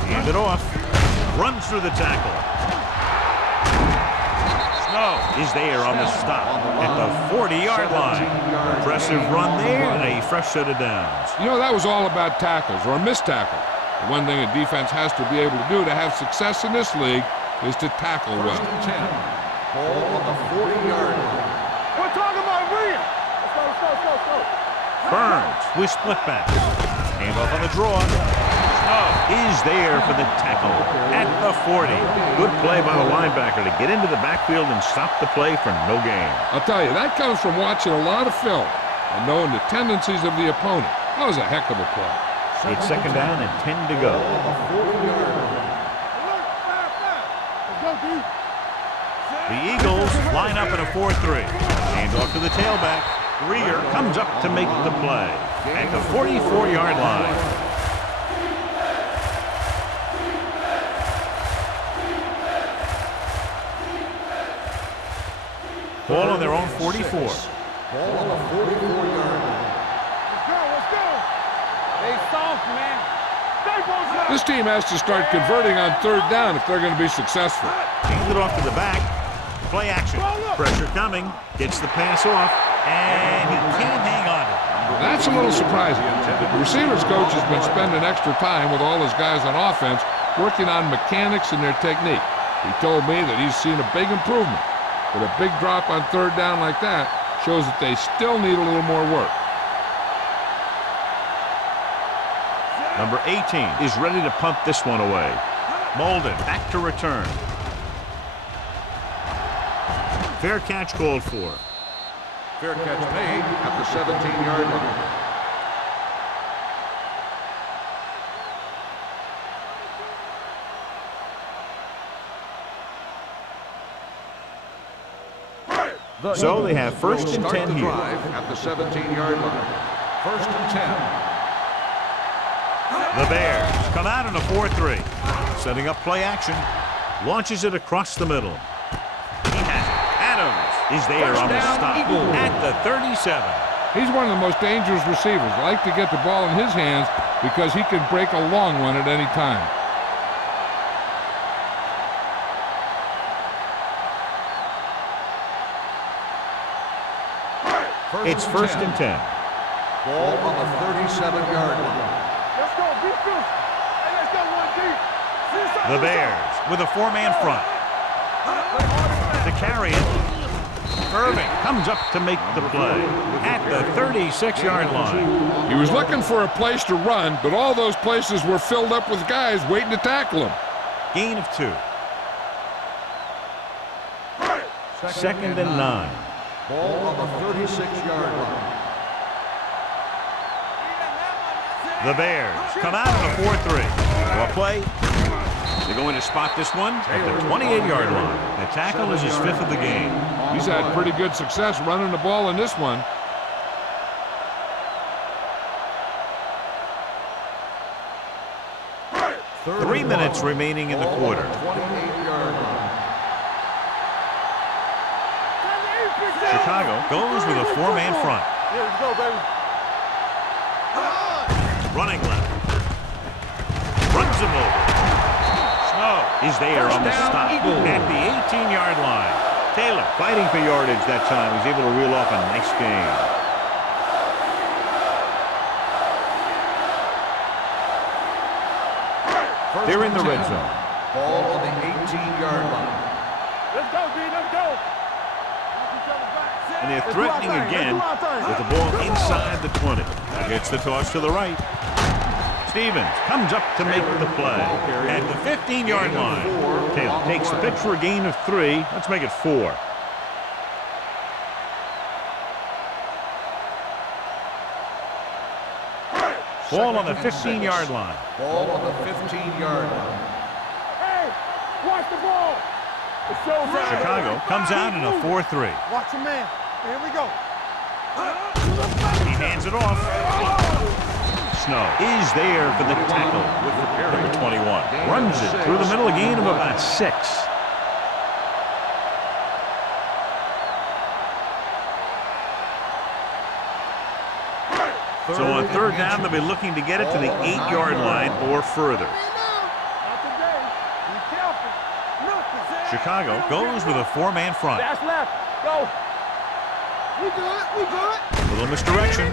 Hand it off. Runs through the tackle. Snow is there on the stop at the 40-yard line. Impressive run there and a fresh set of downs. You know, that was all about tackles or missed tackle. The one thing a defense has to be able to do to have success in this league is to tackle well. First and 10. Ball on the 40-yard line. We're talking about William. Let's go. Burns with split back. Hand off on the draw. Snow is there for the tackle at the 40. Good play by the linebacker to get into the backfield and stop the play for no gain. I'll tell you, that comes from watching a lot of film and knowing the tendencies of the opponent. That was a heck of a play. It's second down and 10 to go. The Eagles line up in a 4-3. Hand off to the tailback. Rear comes up to make the play at the 44-yard line. Ball on their own 44. Ball on the 44-yard line. Let's go. They soft, man. This team has to start converting on third down if they're going to be successful. Hands it off to the back. Play action. Pressure coming. Gets the pass off. And he can't hang on to it. That's a little surprising. The receivers coach has been spending extra time with all his guys on offense working on mechanics and their technique. He told me that he's seen a big improvement. But a big drop on third down like that shows that they still need a little more work. Number 18 is ready to punt this one away. Molden back to return. Fair catch called for. Fair catch made at the 17-yard line. So they have first and 10 here. At the 17-yard line. First and 10. The Bears come out in a 4-3. Setting up play action. Launches it across the middle. He has it. Adams is there on the stop at the 37. He's one of the most dangerous receivers. I like to get the ball in his hands because he can break a long one at any time. It's first and 10. Ball on the 37-yard line. Let's go. Be fierce. Hey, let's go one deep. The Bears with a 4-man front. To carry it. Irving comes up to make the play at the 36-yard line. He was looking for a place to run, but all those places were filled up with guys waiting to tackle him. Gain of 2. Second and 9. Ball on the 36-yard line. The Bears come out in a 4-3. Well, play. They're going to spot this one at the 28-yard line. The tackle is his 5th of the game. He's had pretty good success running the ball in this one. Three minutes remaining in the quarter. 28-yard line. Chicago goes with a 4-man front. Yeah, let's go, baby. Running left. Runs him over. Snow is there on the stop at the 18-yard line. Taylor fighting for yardage that time. Was able to reel off a nice gain. They're in the red zone. Ball on the 18-yard line. Let's go, B. Let's go. And they're threatening again with the ball inside the 20. Gets the toss to the right. Stevens comes up to make the play at the 15-yard line. Taylor takes the pitch for a gain of 3. Let's make it 4. Ball on the 15-yard line. Ball on the 15-yard line. Hey, watch the ball. It's showtime. Chicago comes out in a 4-3. Watch your man. Here we go. He hands it off. Snow is there for the tackle with number 21. Runs it through the middle, a gain of about 6. So on third down, they'll be looking to get it to the 8-yard line or further. Not today. Be careful. Nothing. Chicago goes with a 4-man front. Dash left. Go. We good. We good. A little misdirection.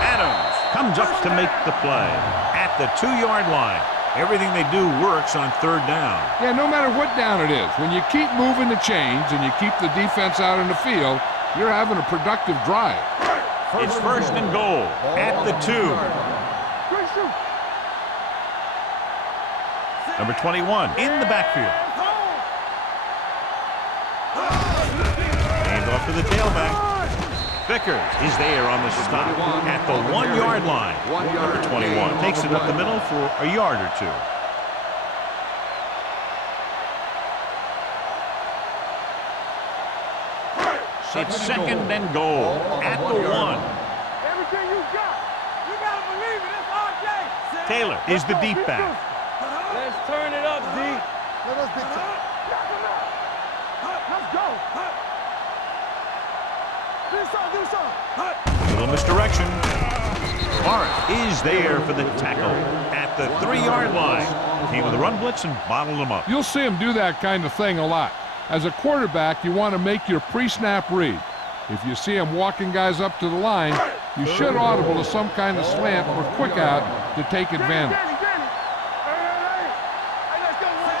Adams comes up to make the play at the 2-yard line. Everything they do works on third down. Yeah, no matter what down it is, when you keep moving the chains and you keep the defense out in the field, you're having a productive drive. It's first and goal at the 2. Good shoot. Number 21 in the backfield. Hand off to the tailback. Vickers is there on the stop at the 1-yard line. Number 21 takes it up the middle for a yard or 2. It's second and goal at the 1. Everything you got. You got to believe it. It's RJ. Taylor is the deep back. Let's turn it up, D. Let us be tough. Let's go. Do something. A little misdirection. Morris is there for the tackle at the 3-yard line. Came with a run blitz and bottled him up. You'll see him do that kind of thing a lot. As a quarterback, you want to make your pre-snap read. If you see him walking guys up to the line, you should audible to some kind of slant or quick out to take advantage.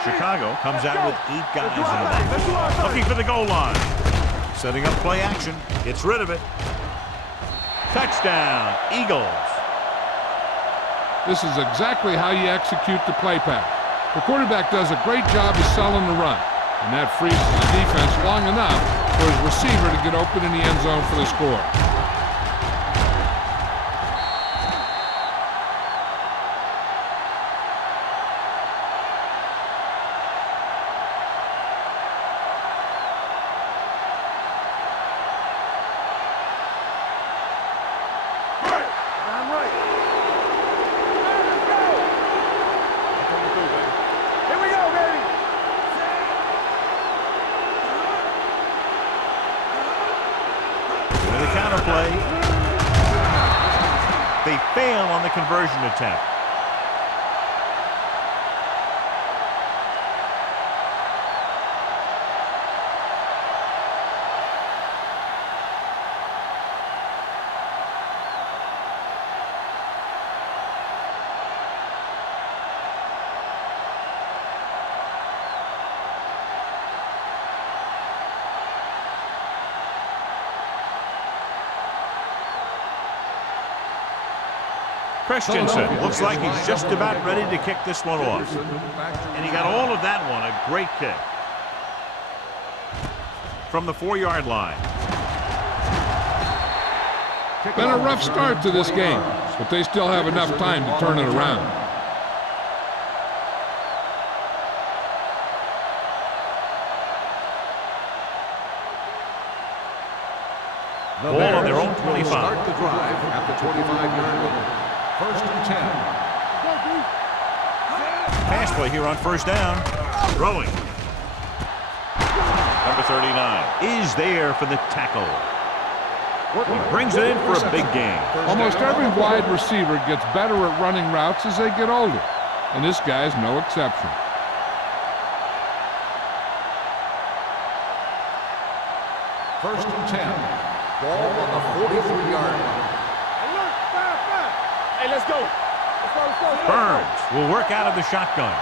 Chicago comes out with 8 guys in the back. Looking for the goal line. Setting up play action. Gets rid of it. Touchdown, Eagles. This is exactly how you execute the play pass. The quarterback does a great job of selling the run, and that frees the defense long enough for his receiver to get open in the end zone for the score. Play. They fail on the conversion attempt. Christensen looks like he's just about ready to kick this one off. And he got all of that one, a great kick. From the 4-yard line. Been a rough start to this game, but they still have enough time to turn it around. Ball on their own 25. Start the drive at the 25-yard line. First and 10. Pass play here on first down. Throwing. Number 39 is there for the tackle. He brings it in for a big gain. Almost every wide receiver gets better at running routes as they get older, and this guy's no exception. First and 10. Ball on the 43-yard line. Hey, let's go. Let's Burns will work out of the shotgun.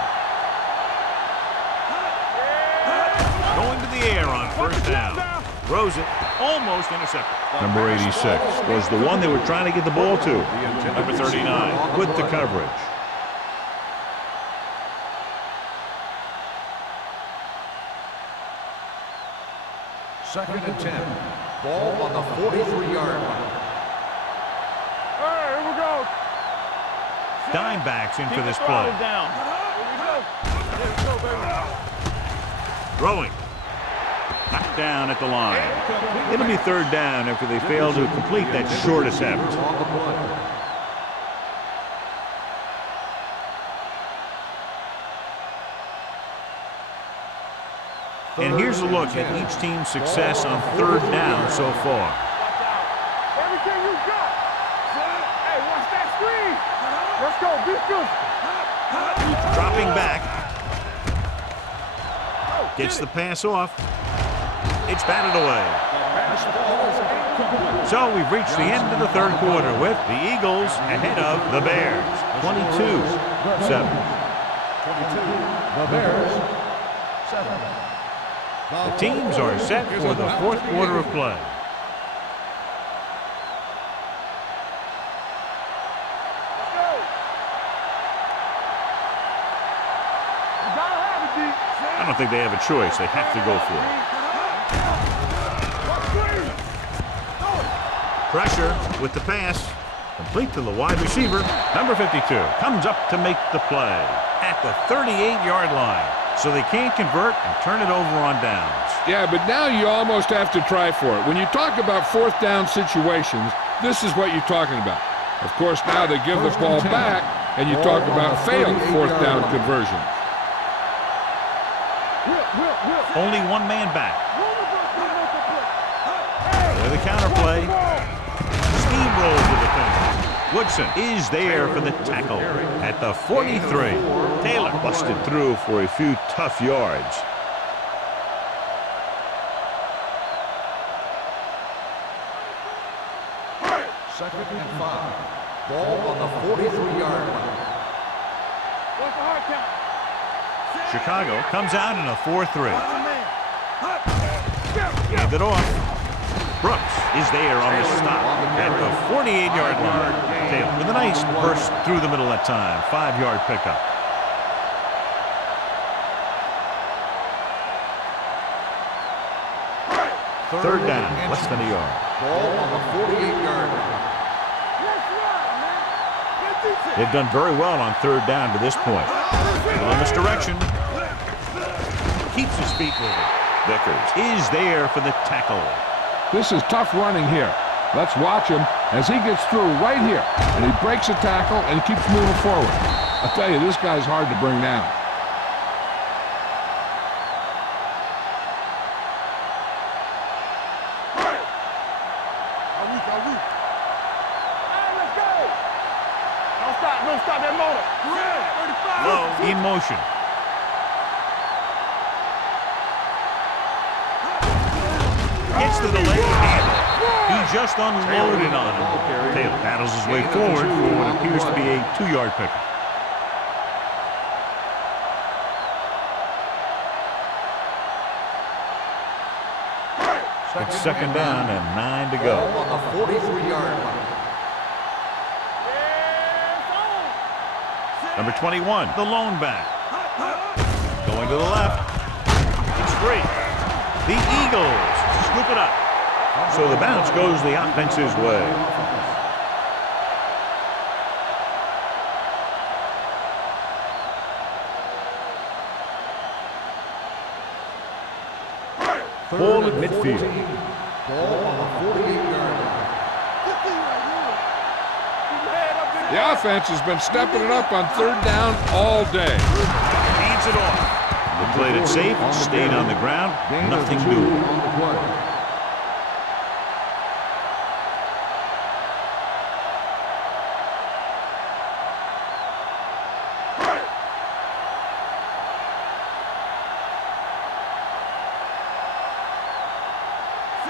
Going to the air on first down. Throws it, almost intercepted. Number 86 was the one they were trying to get the ball to. Number 39 with the coverage. Second and 10. Ball on the 43-yard line. Here we go. Dime backs in for this play. Down. Here we go, baby. Throwing. Knocked down at the line. It'll be third down after they fail to complete that short attempt. And here's a look at each team's success on third down so far. Everything you got. Hey, watch that screen. Let's go. Be good. Dropping back. Gets the pass off. It's batted away. So we've reached the end of the third quarter with the Eagles ahead of the Bears. 22-7. 22. The Bears. 7. The teams are set for the fourth quarter of play. I don't think they have a choice. They have to go for it. Pressure with the pass. Complete to the wide receiver. Number 52 comes up to make the play at the 38-yard line. So they can't convert and turn it over on downs. Yeah, but now you almost have to try for it. When you talk about fourth down situations, this is what you're talking about. Of course, now they give the ball back, and you talk about failed fourth down conversions. Only one man back. With a counterplay. Steamrolled to the finish. Woodson is there for the tackle at the 43. Taylor Busted through for a few tough yards. Second and 5. Ball on the 43-yard line. What's the hard count? Chicago comes out in a 4-3. Hand it off. Brooks is there on the stop at the 48-yard line. Taylor with a nice burst through the middle that time. 5-yard pickup. Third down, less than a yard. Ball on the 48-yard line. They've done very well on third down to this point. A little misdirection. Keeps his feet moving. Vickers is there for the tackle. This is tough running here. Let's watch him as he gets through right here. And he breaks a tackle and keeps moving forward. I'll tell you, this guy's hard to bring down. Don't stop that motor. Low in motion. Gets the delayed handle. He just unloaded on him. Taylor paddles his way forward for what appears to be a 2-yard pickup. It's second down and 9 to go. Ball on the 43-yard line. Number 21, the lone back. Going to the left. It's free. The Eagles scoop it up. So the bounce goes the offense's way. Ball at midfield. Ball on the 48-yard line. The offense has been stepping it up on third down all day. Hands it off. They played it safe, stayed on the ground, nothing new. On the play.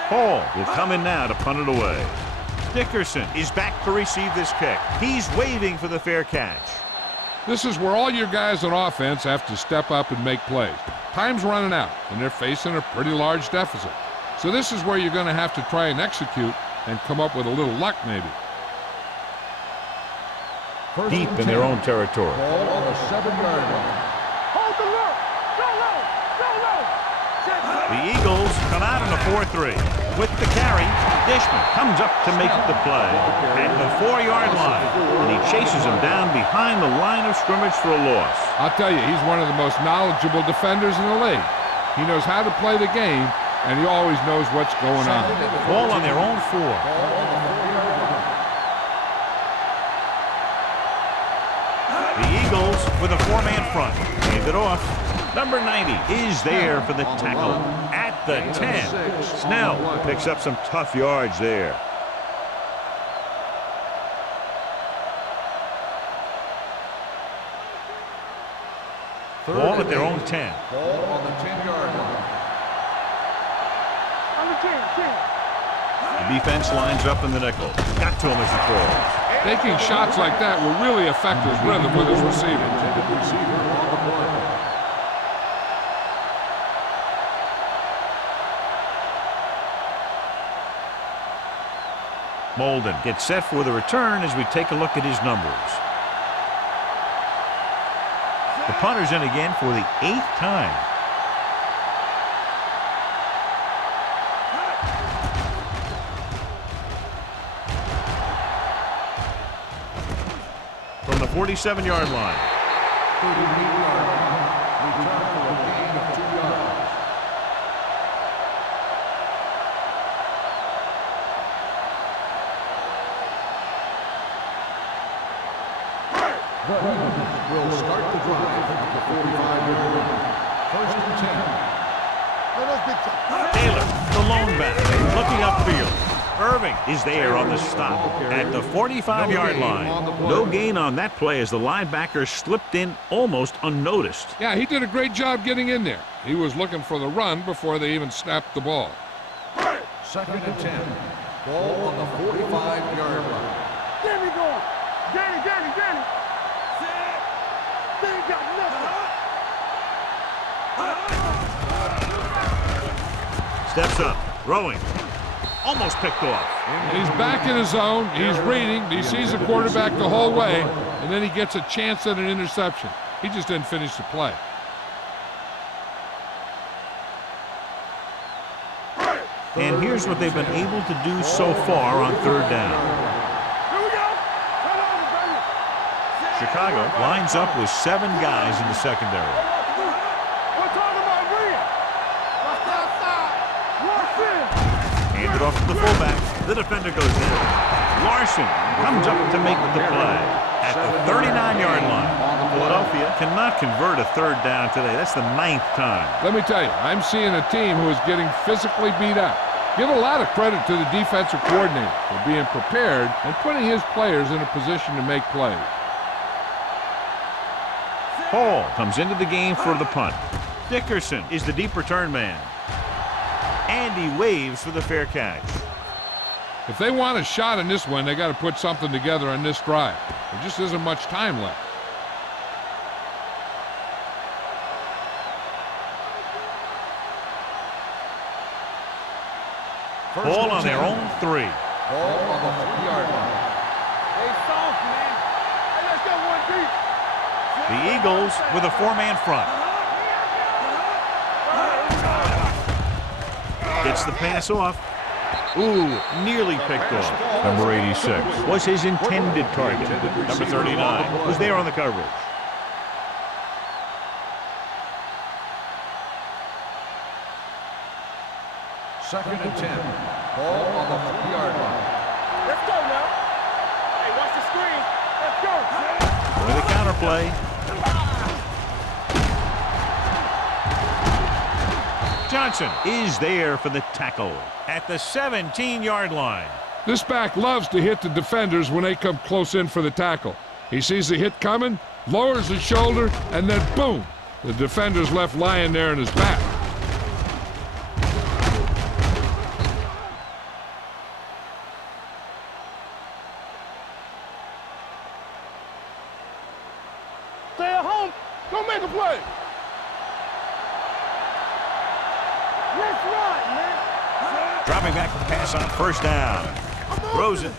Hall will come in now to punt it away. Dickerson is back to receive this kick. He's waving for the fair catch. This is where all your guys on offense have to step up and make plays. Time's running out, and they're facing a pretty large deficit. So this is where you're going to have to try and execute and come up with a little luck maybe. Deep in their own territory. Ball on the 7-yard line. Hold the look. Go low. Go low. The Eagles come out in a 4-3. With the carry, Dishman comes up to make the play at the 4-yard line, and he chases him down behind the line of scrimmage for a loss. I'll tell you, he's one of the most knowledgeable defenders in the league. He knows how to play the game, and he always knows what's going on. Ball on their own 4. The Eagles with a 4-man front. Hand it off. Number 90 is there for the tackle at the 10. Snell picks up some tough yards there. Ball at their own 10. Ball on the 10-yard line. On the 10. The defense lines up in the nickel. Got to him as he throws. Taking shots like that will really affect his rhythm with his receiving. Molden gets set for the return as we take a look at his numbers. The punter's in again for the 8th time. From the 47-yard line. 38-yard line. Return for a gain of 2 yards. The Eagles will start the drive at the 45-yard line. 1st and 10. Taylor, the lone back, looking upfield. Irving is there on the stop at the 45-yard line. No gain on that play as the linebacker slipped in almost unnoticed. Yeah, he did a great job getting in there. He was looking for the run before they even snapped the ball. 2nd and 10. Ball on the 45-yard line. Danny going. Danny. Danny got nothing. Steps up, throwing. Almost picked off. He's back in his zone. He's reading. He sees the quarterback the whole way, and then he gets a chance at an interception. He just didn't finish the play. And here's what they've been able to do so far on 3rd down. Here we go. Come on, baby. Chicago lines up with 7 guys in the secondary. We're talking about Rhea. Watch outside. Watch in. Hand it off to the fullback. The defender goes down. Larson comes up to make the play at the 39-yard line. Philadelphia cannot convert a 3rd down today. That's the 9th time. Let me tell you, I'm seeing a team who is getting physically beat up. Give a lot of credit to the defensive coordinator for being prepared and putting his players in a position to make plays. Hall comes into the game for the punt. Dickerson is the deep return man. And he waves for the fair catch. If they want a shot in this one, they got to put something together on this drive. There just isn't much time left. Ball on their own 3. Ball on the 3-yard line. Hey, soft, man. Hey, let's go one deep. The Eagles with a 4-man front. Gets the pass off. Ooh, nearly picked off. Number 86 was his intended target. Number 39 was there on the coverage. Second and 10. Ball on the 3-yard line. Let's go now. Hey, watch the screen. Let's go. With a counter play. Johnson is there for the tackle at the 17-yard line. This back loves to hit the defenders when they come close in for the tackle. He sees the hit coming, lowers his shoulder, and then boom, the defender's left lying there in his back. Dropping back to pass on first down. Throws it.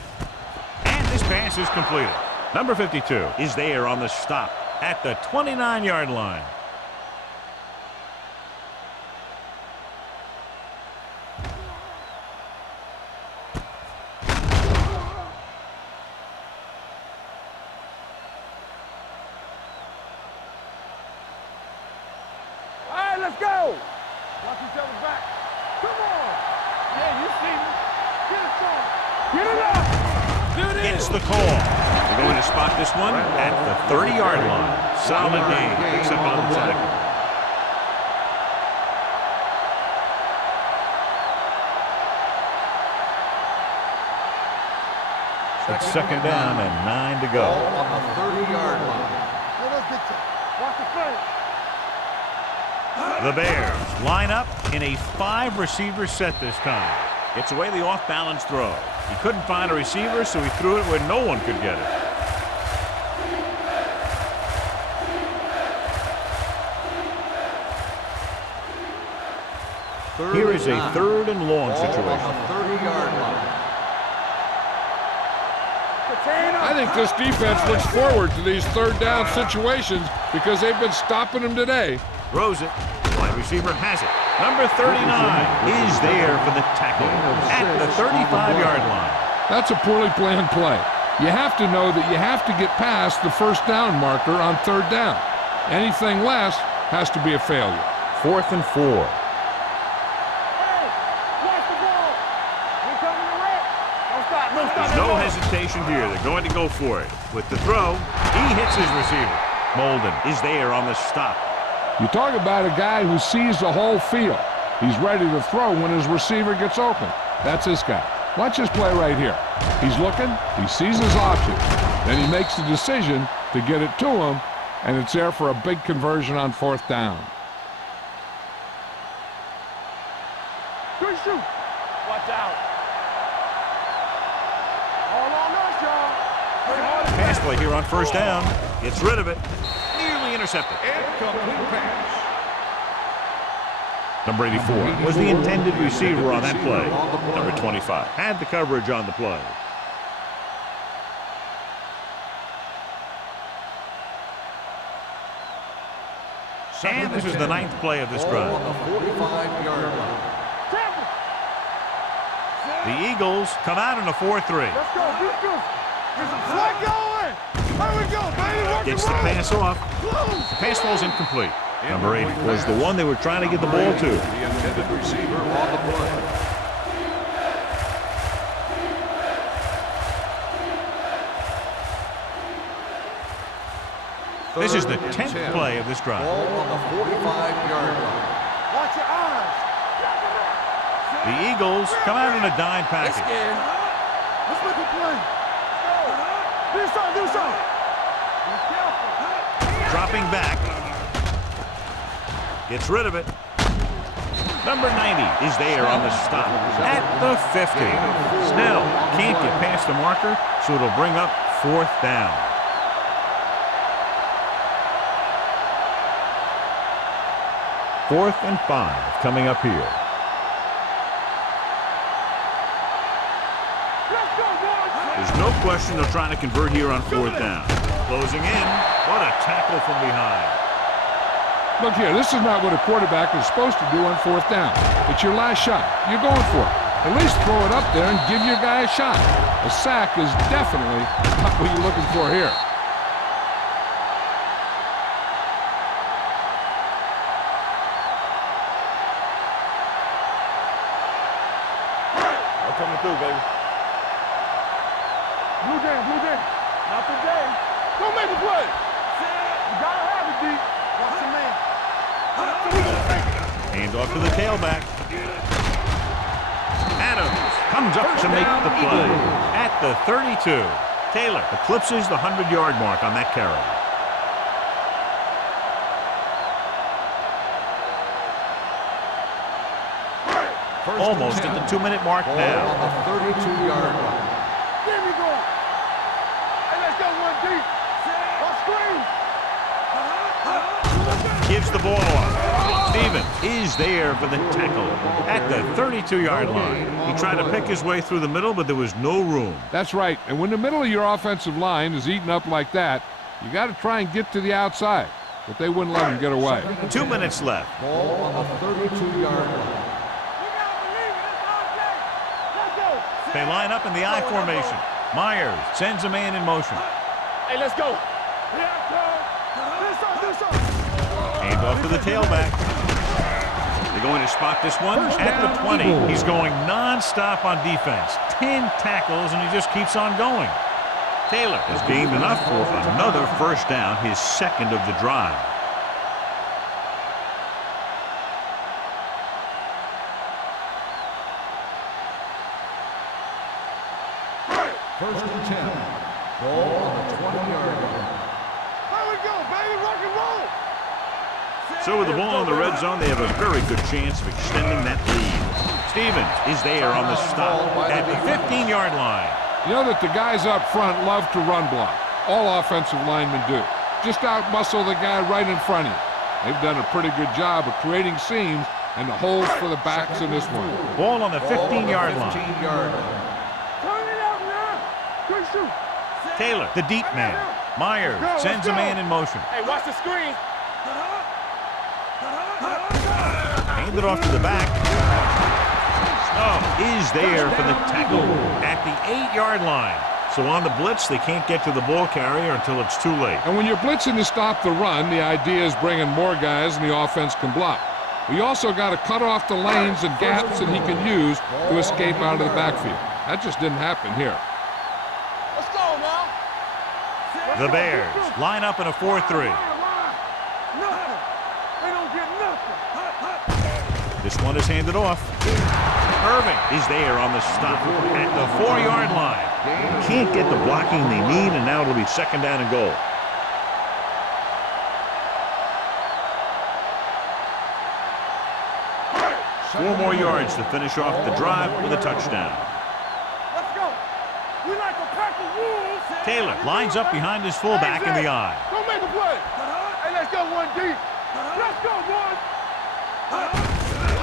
And this pass is completed. Number 52 is there on the stop at the 29-yard line. All right, let's go. Watch each other back. Come on. Yeah, you see me. Get it on. Get it up. It's the call. They're going to spot this one at the 30-yard line. Solid game, except on the tackle. It's second down and 9 to go. On the 30-yard line. Watch the play. The Bears line up in a 5-receiver set this time. It's away the off-balance throw. He couldn't find a receiver, so he threw it where no one could get it. Here is a 3rd and long situation. On the 30-yard line. I think this defense looks forward to these third down situations because they've been stopping them today. Throws it. Wide receiver has it. Number 39 is there for the tackle at the 35-yard line. That's a poorly planned play. You have to know that you have to get past the first down marker on third down. Anything less has to be a failure. 4th and 4. Hey, watch the ball. We're coming to wreck. Don't stop. Don't stop. There's no hesitation here. They're going to go for it. With the throw, he hits his receiver. Molden is there on the stop. You talk about a guy who sees the whole field. He's ready to throw when his receiver gets open. That's this guy. Watch this play right here. He's looking, he sees his options, then he makes the decision to get it to him, and it's there for a big conversion on 4th down. Good shoot. Watch out. All on us, y'all. Pass play here on first down. Gets rid of it. Nearly intercepted. Incomplete pass. Number 84 was the intended receiver on that play. Number 25 had the coverage on the play. And this is the 9th play of this drive. On the 45-yard line. The Eagles come out in a 4-3. Let's go. Let's go. There's a flag going. Here we go, baby. Rock Gets and the roll. pass off. Close. The pass falls incomplete. Number 80 was the one they were trying to get the ball to. The intended receiver on the play. This is the 3rd and 10th 10. play of this drive. Ball on the 45-yard line. Watch your eyes. The Eagles come out in a dime package. Let's make a play. Do something. Do something. Be careful. Dropping back. Gets rid of it. Number 90 is there on the stop at the 50. Snell can't get past the marker, so it'll bring up 4th down. Fourth and 5 coming up here. Let's go, boys. There's no question they're trying to convert here on 4th down. Closing in. What a tackle from behind. Look here, this is not what a quarterback is supposed to do on 4th down. It's your last shot. You're going for it. At least throw it up there and give your guy a shot. A sack is definitely not what you're looking for here. Coming through, baby. Blue jam. Not today. Don't make a play. You gotta have it, D. Watch the man. Hand off to the tailback. Adams comes up to make the play at the 32. Taylor eclipses the 100-yard mark on that carry. Almost at the 2-minute mark Ball now. on the 32-yard line. There we go. Hey, let's go, 1D. On screen. gives the ball off. Stevens is there for the tackle at the 32-yard line. He tried to pick his way through the middle, but there was no room. That's right. And when the middle of your offensive line is eaten up like that, you got to try and get to the outside. But they wouldn't let him get away. 2 minutes left. Ball on the 32-yard line. They line up in the I formation. Myers sends a man in motion. Hey, let's go. Hand off to the tailback. They're going to spot this one at the 20. He's going non-stop on defense. 10 tackles, and he just keeps on going. Taylor has gained enough for another first down, his second of the drive. First and 10. Ball on the 20-yard line. Here we go, baby. Rock and roll. So with the ball in the red zone, they have a very good chance of extending that lead. Stevens is there on the stop at the 15-yard line. You know that the guys up front love to run block. All offensive linemen do. Just out-muscle the guy right in front of you. They've done a pretty good job of creating seams and the holes for the backs in this one. Ball on the 15-yard line. 15-yard line. Turn it out now. Good shoot. Taylor, the deep man. Myers sends a man in motion. Hey, watch the screen. Hand it off to the back. Snow is there for the tackle at the 8-yard line. So on the blitz, they can't get to the ball carrier until it's too late. And when you're blitzing to stop the run, the idea is bringing more guys and the offense can block. We also got to cut off the lanes and gaps that he can use to escape out of the backfield. That just didn't happen here. Let's go now. The Bears line up in a 4-3. Nothing. They don't get nothing. This one is handed off. Irving is there on the stop at the 4-yard line. Can't get the blocking they need, and now it'll be second down and goal. Four more yards to finish off the drive with a touchdown. Let's go. We like a pack of wolves. Taylor lines up behind his fullback in the eye. Don't make a play. Hey, let's go one deep. Let's go one.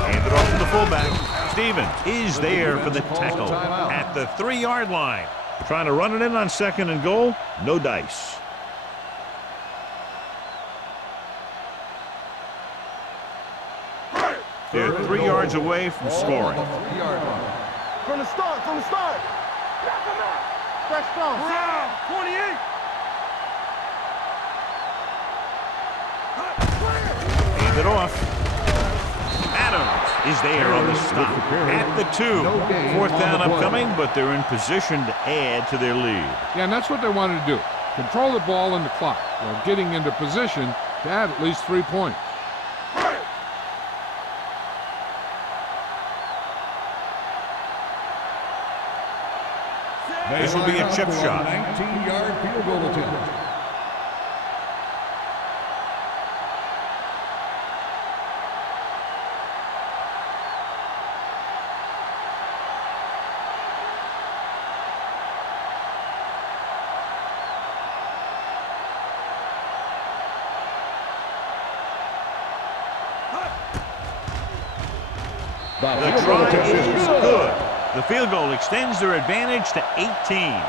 Hand it off to the fullback. Stevens is there for the tackle at the 3-yard line. Trying to run it in on second and goal. No dice. They're 3 yards away from scoring. From the start, from the start. Fresh strong. Round 28. Hand it off. Adams is there on the stop at the 2. Fourth down upcoming, but they're in position to add to their lead. Yeah, and that's what they wanted to do. Control the ball and the clock while getting into position to add at least 3 points. This will be a chip shot. 19-yard field goal attempt. The try is good. The field goal extends their advantage to 18.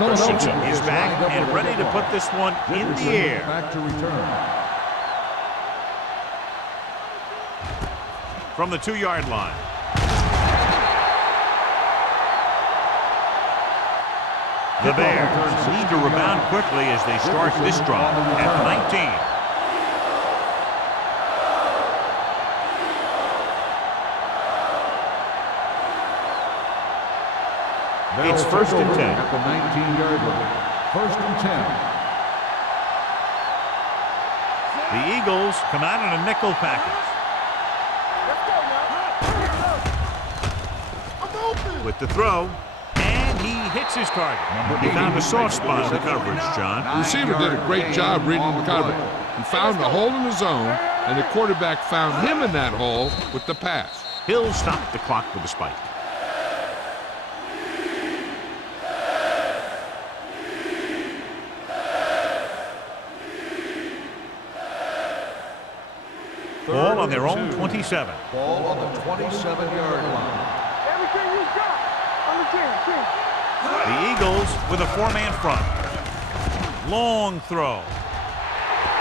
Christensen is back and ready to put this one in the air. Back to return. From the 2-yard line. The Bears need to rebound quickly as they start this drive at the 19. It's first and 10. At the 19-yard line. First and 10. The Eagles come out in a nickel package. Let's go now. I'm open. with the throw, and he hits his target. He found a soft spot in the coverage, John. The receiver did a great job reading the coverage. He found a hole in the zone, and the quarterback found him in that hole with the pass. Hill stopped the clock with a spike. Ball on their own 27. Ball on the 27-yard line. Everything you got on the team. The Eagles with a four-man front. Long throw.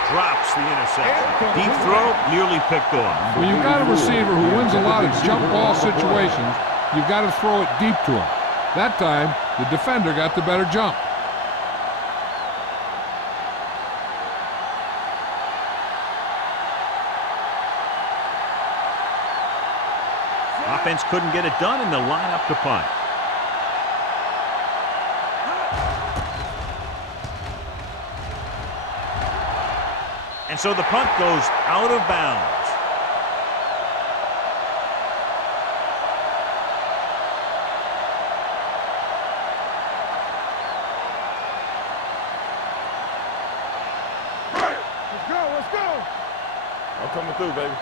Drops the interception. Deep throw, nearly picked off. When you've got a receiver who wins a lot of jump ball situations, you've got to throw it deep to him. That time, the defender got the better jump. Offense couldn't get it done, and they'll line up to punt. And so the punt goes out of bounds. Let's go. I'm coming through, baby.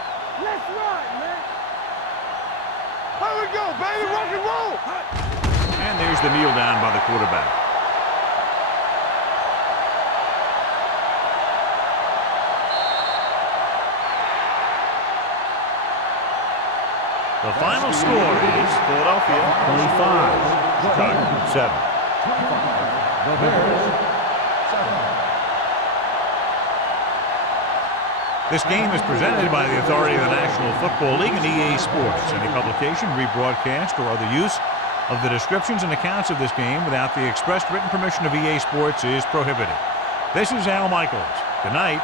Let's ride, man. Here we go, baby. Rock and roll. And there's the kneel down by the quarterback. The final score is Philadelphia 25, Chicago 7. The Bears, 7. This game is presented by the authority of the National Football League and EA Sports. Any publication, rebroadcast, or other use of the descriptions and accounts of this game without the expressed written permission of EA Sports is prohibited. This is Al Michaels. Good night.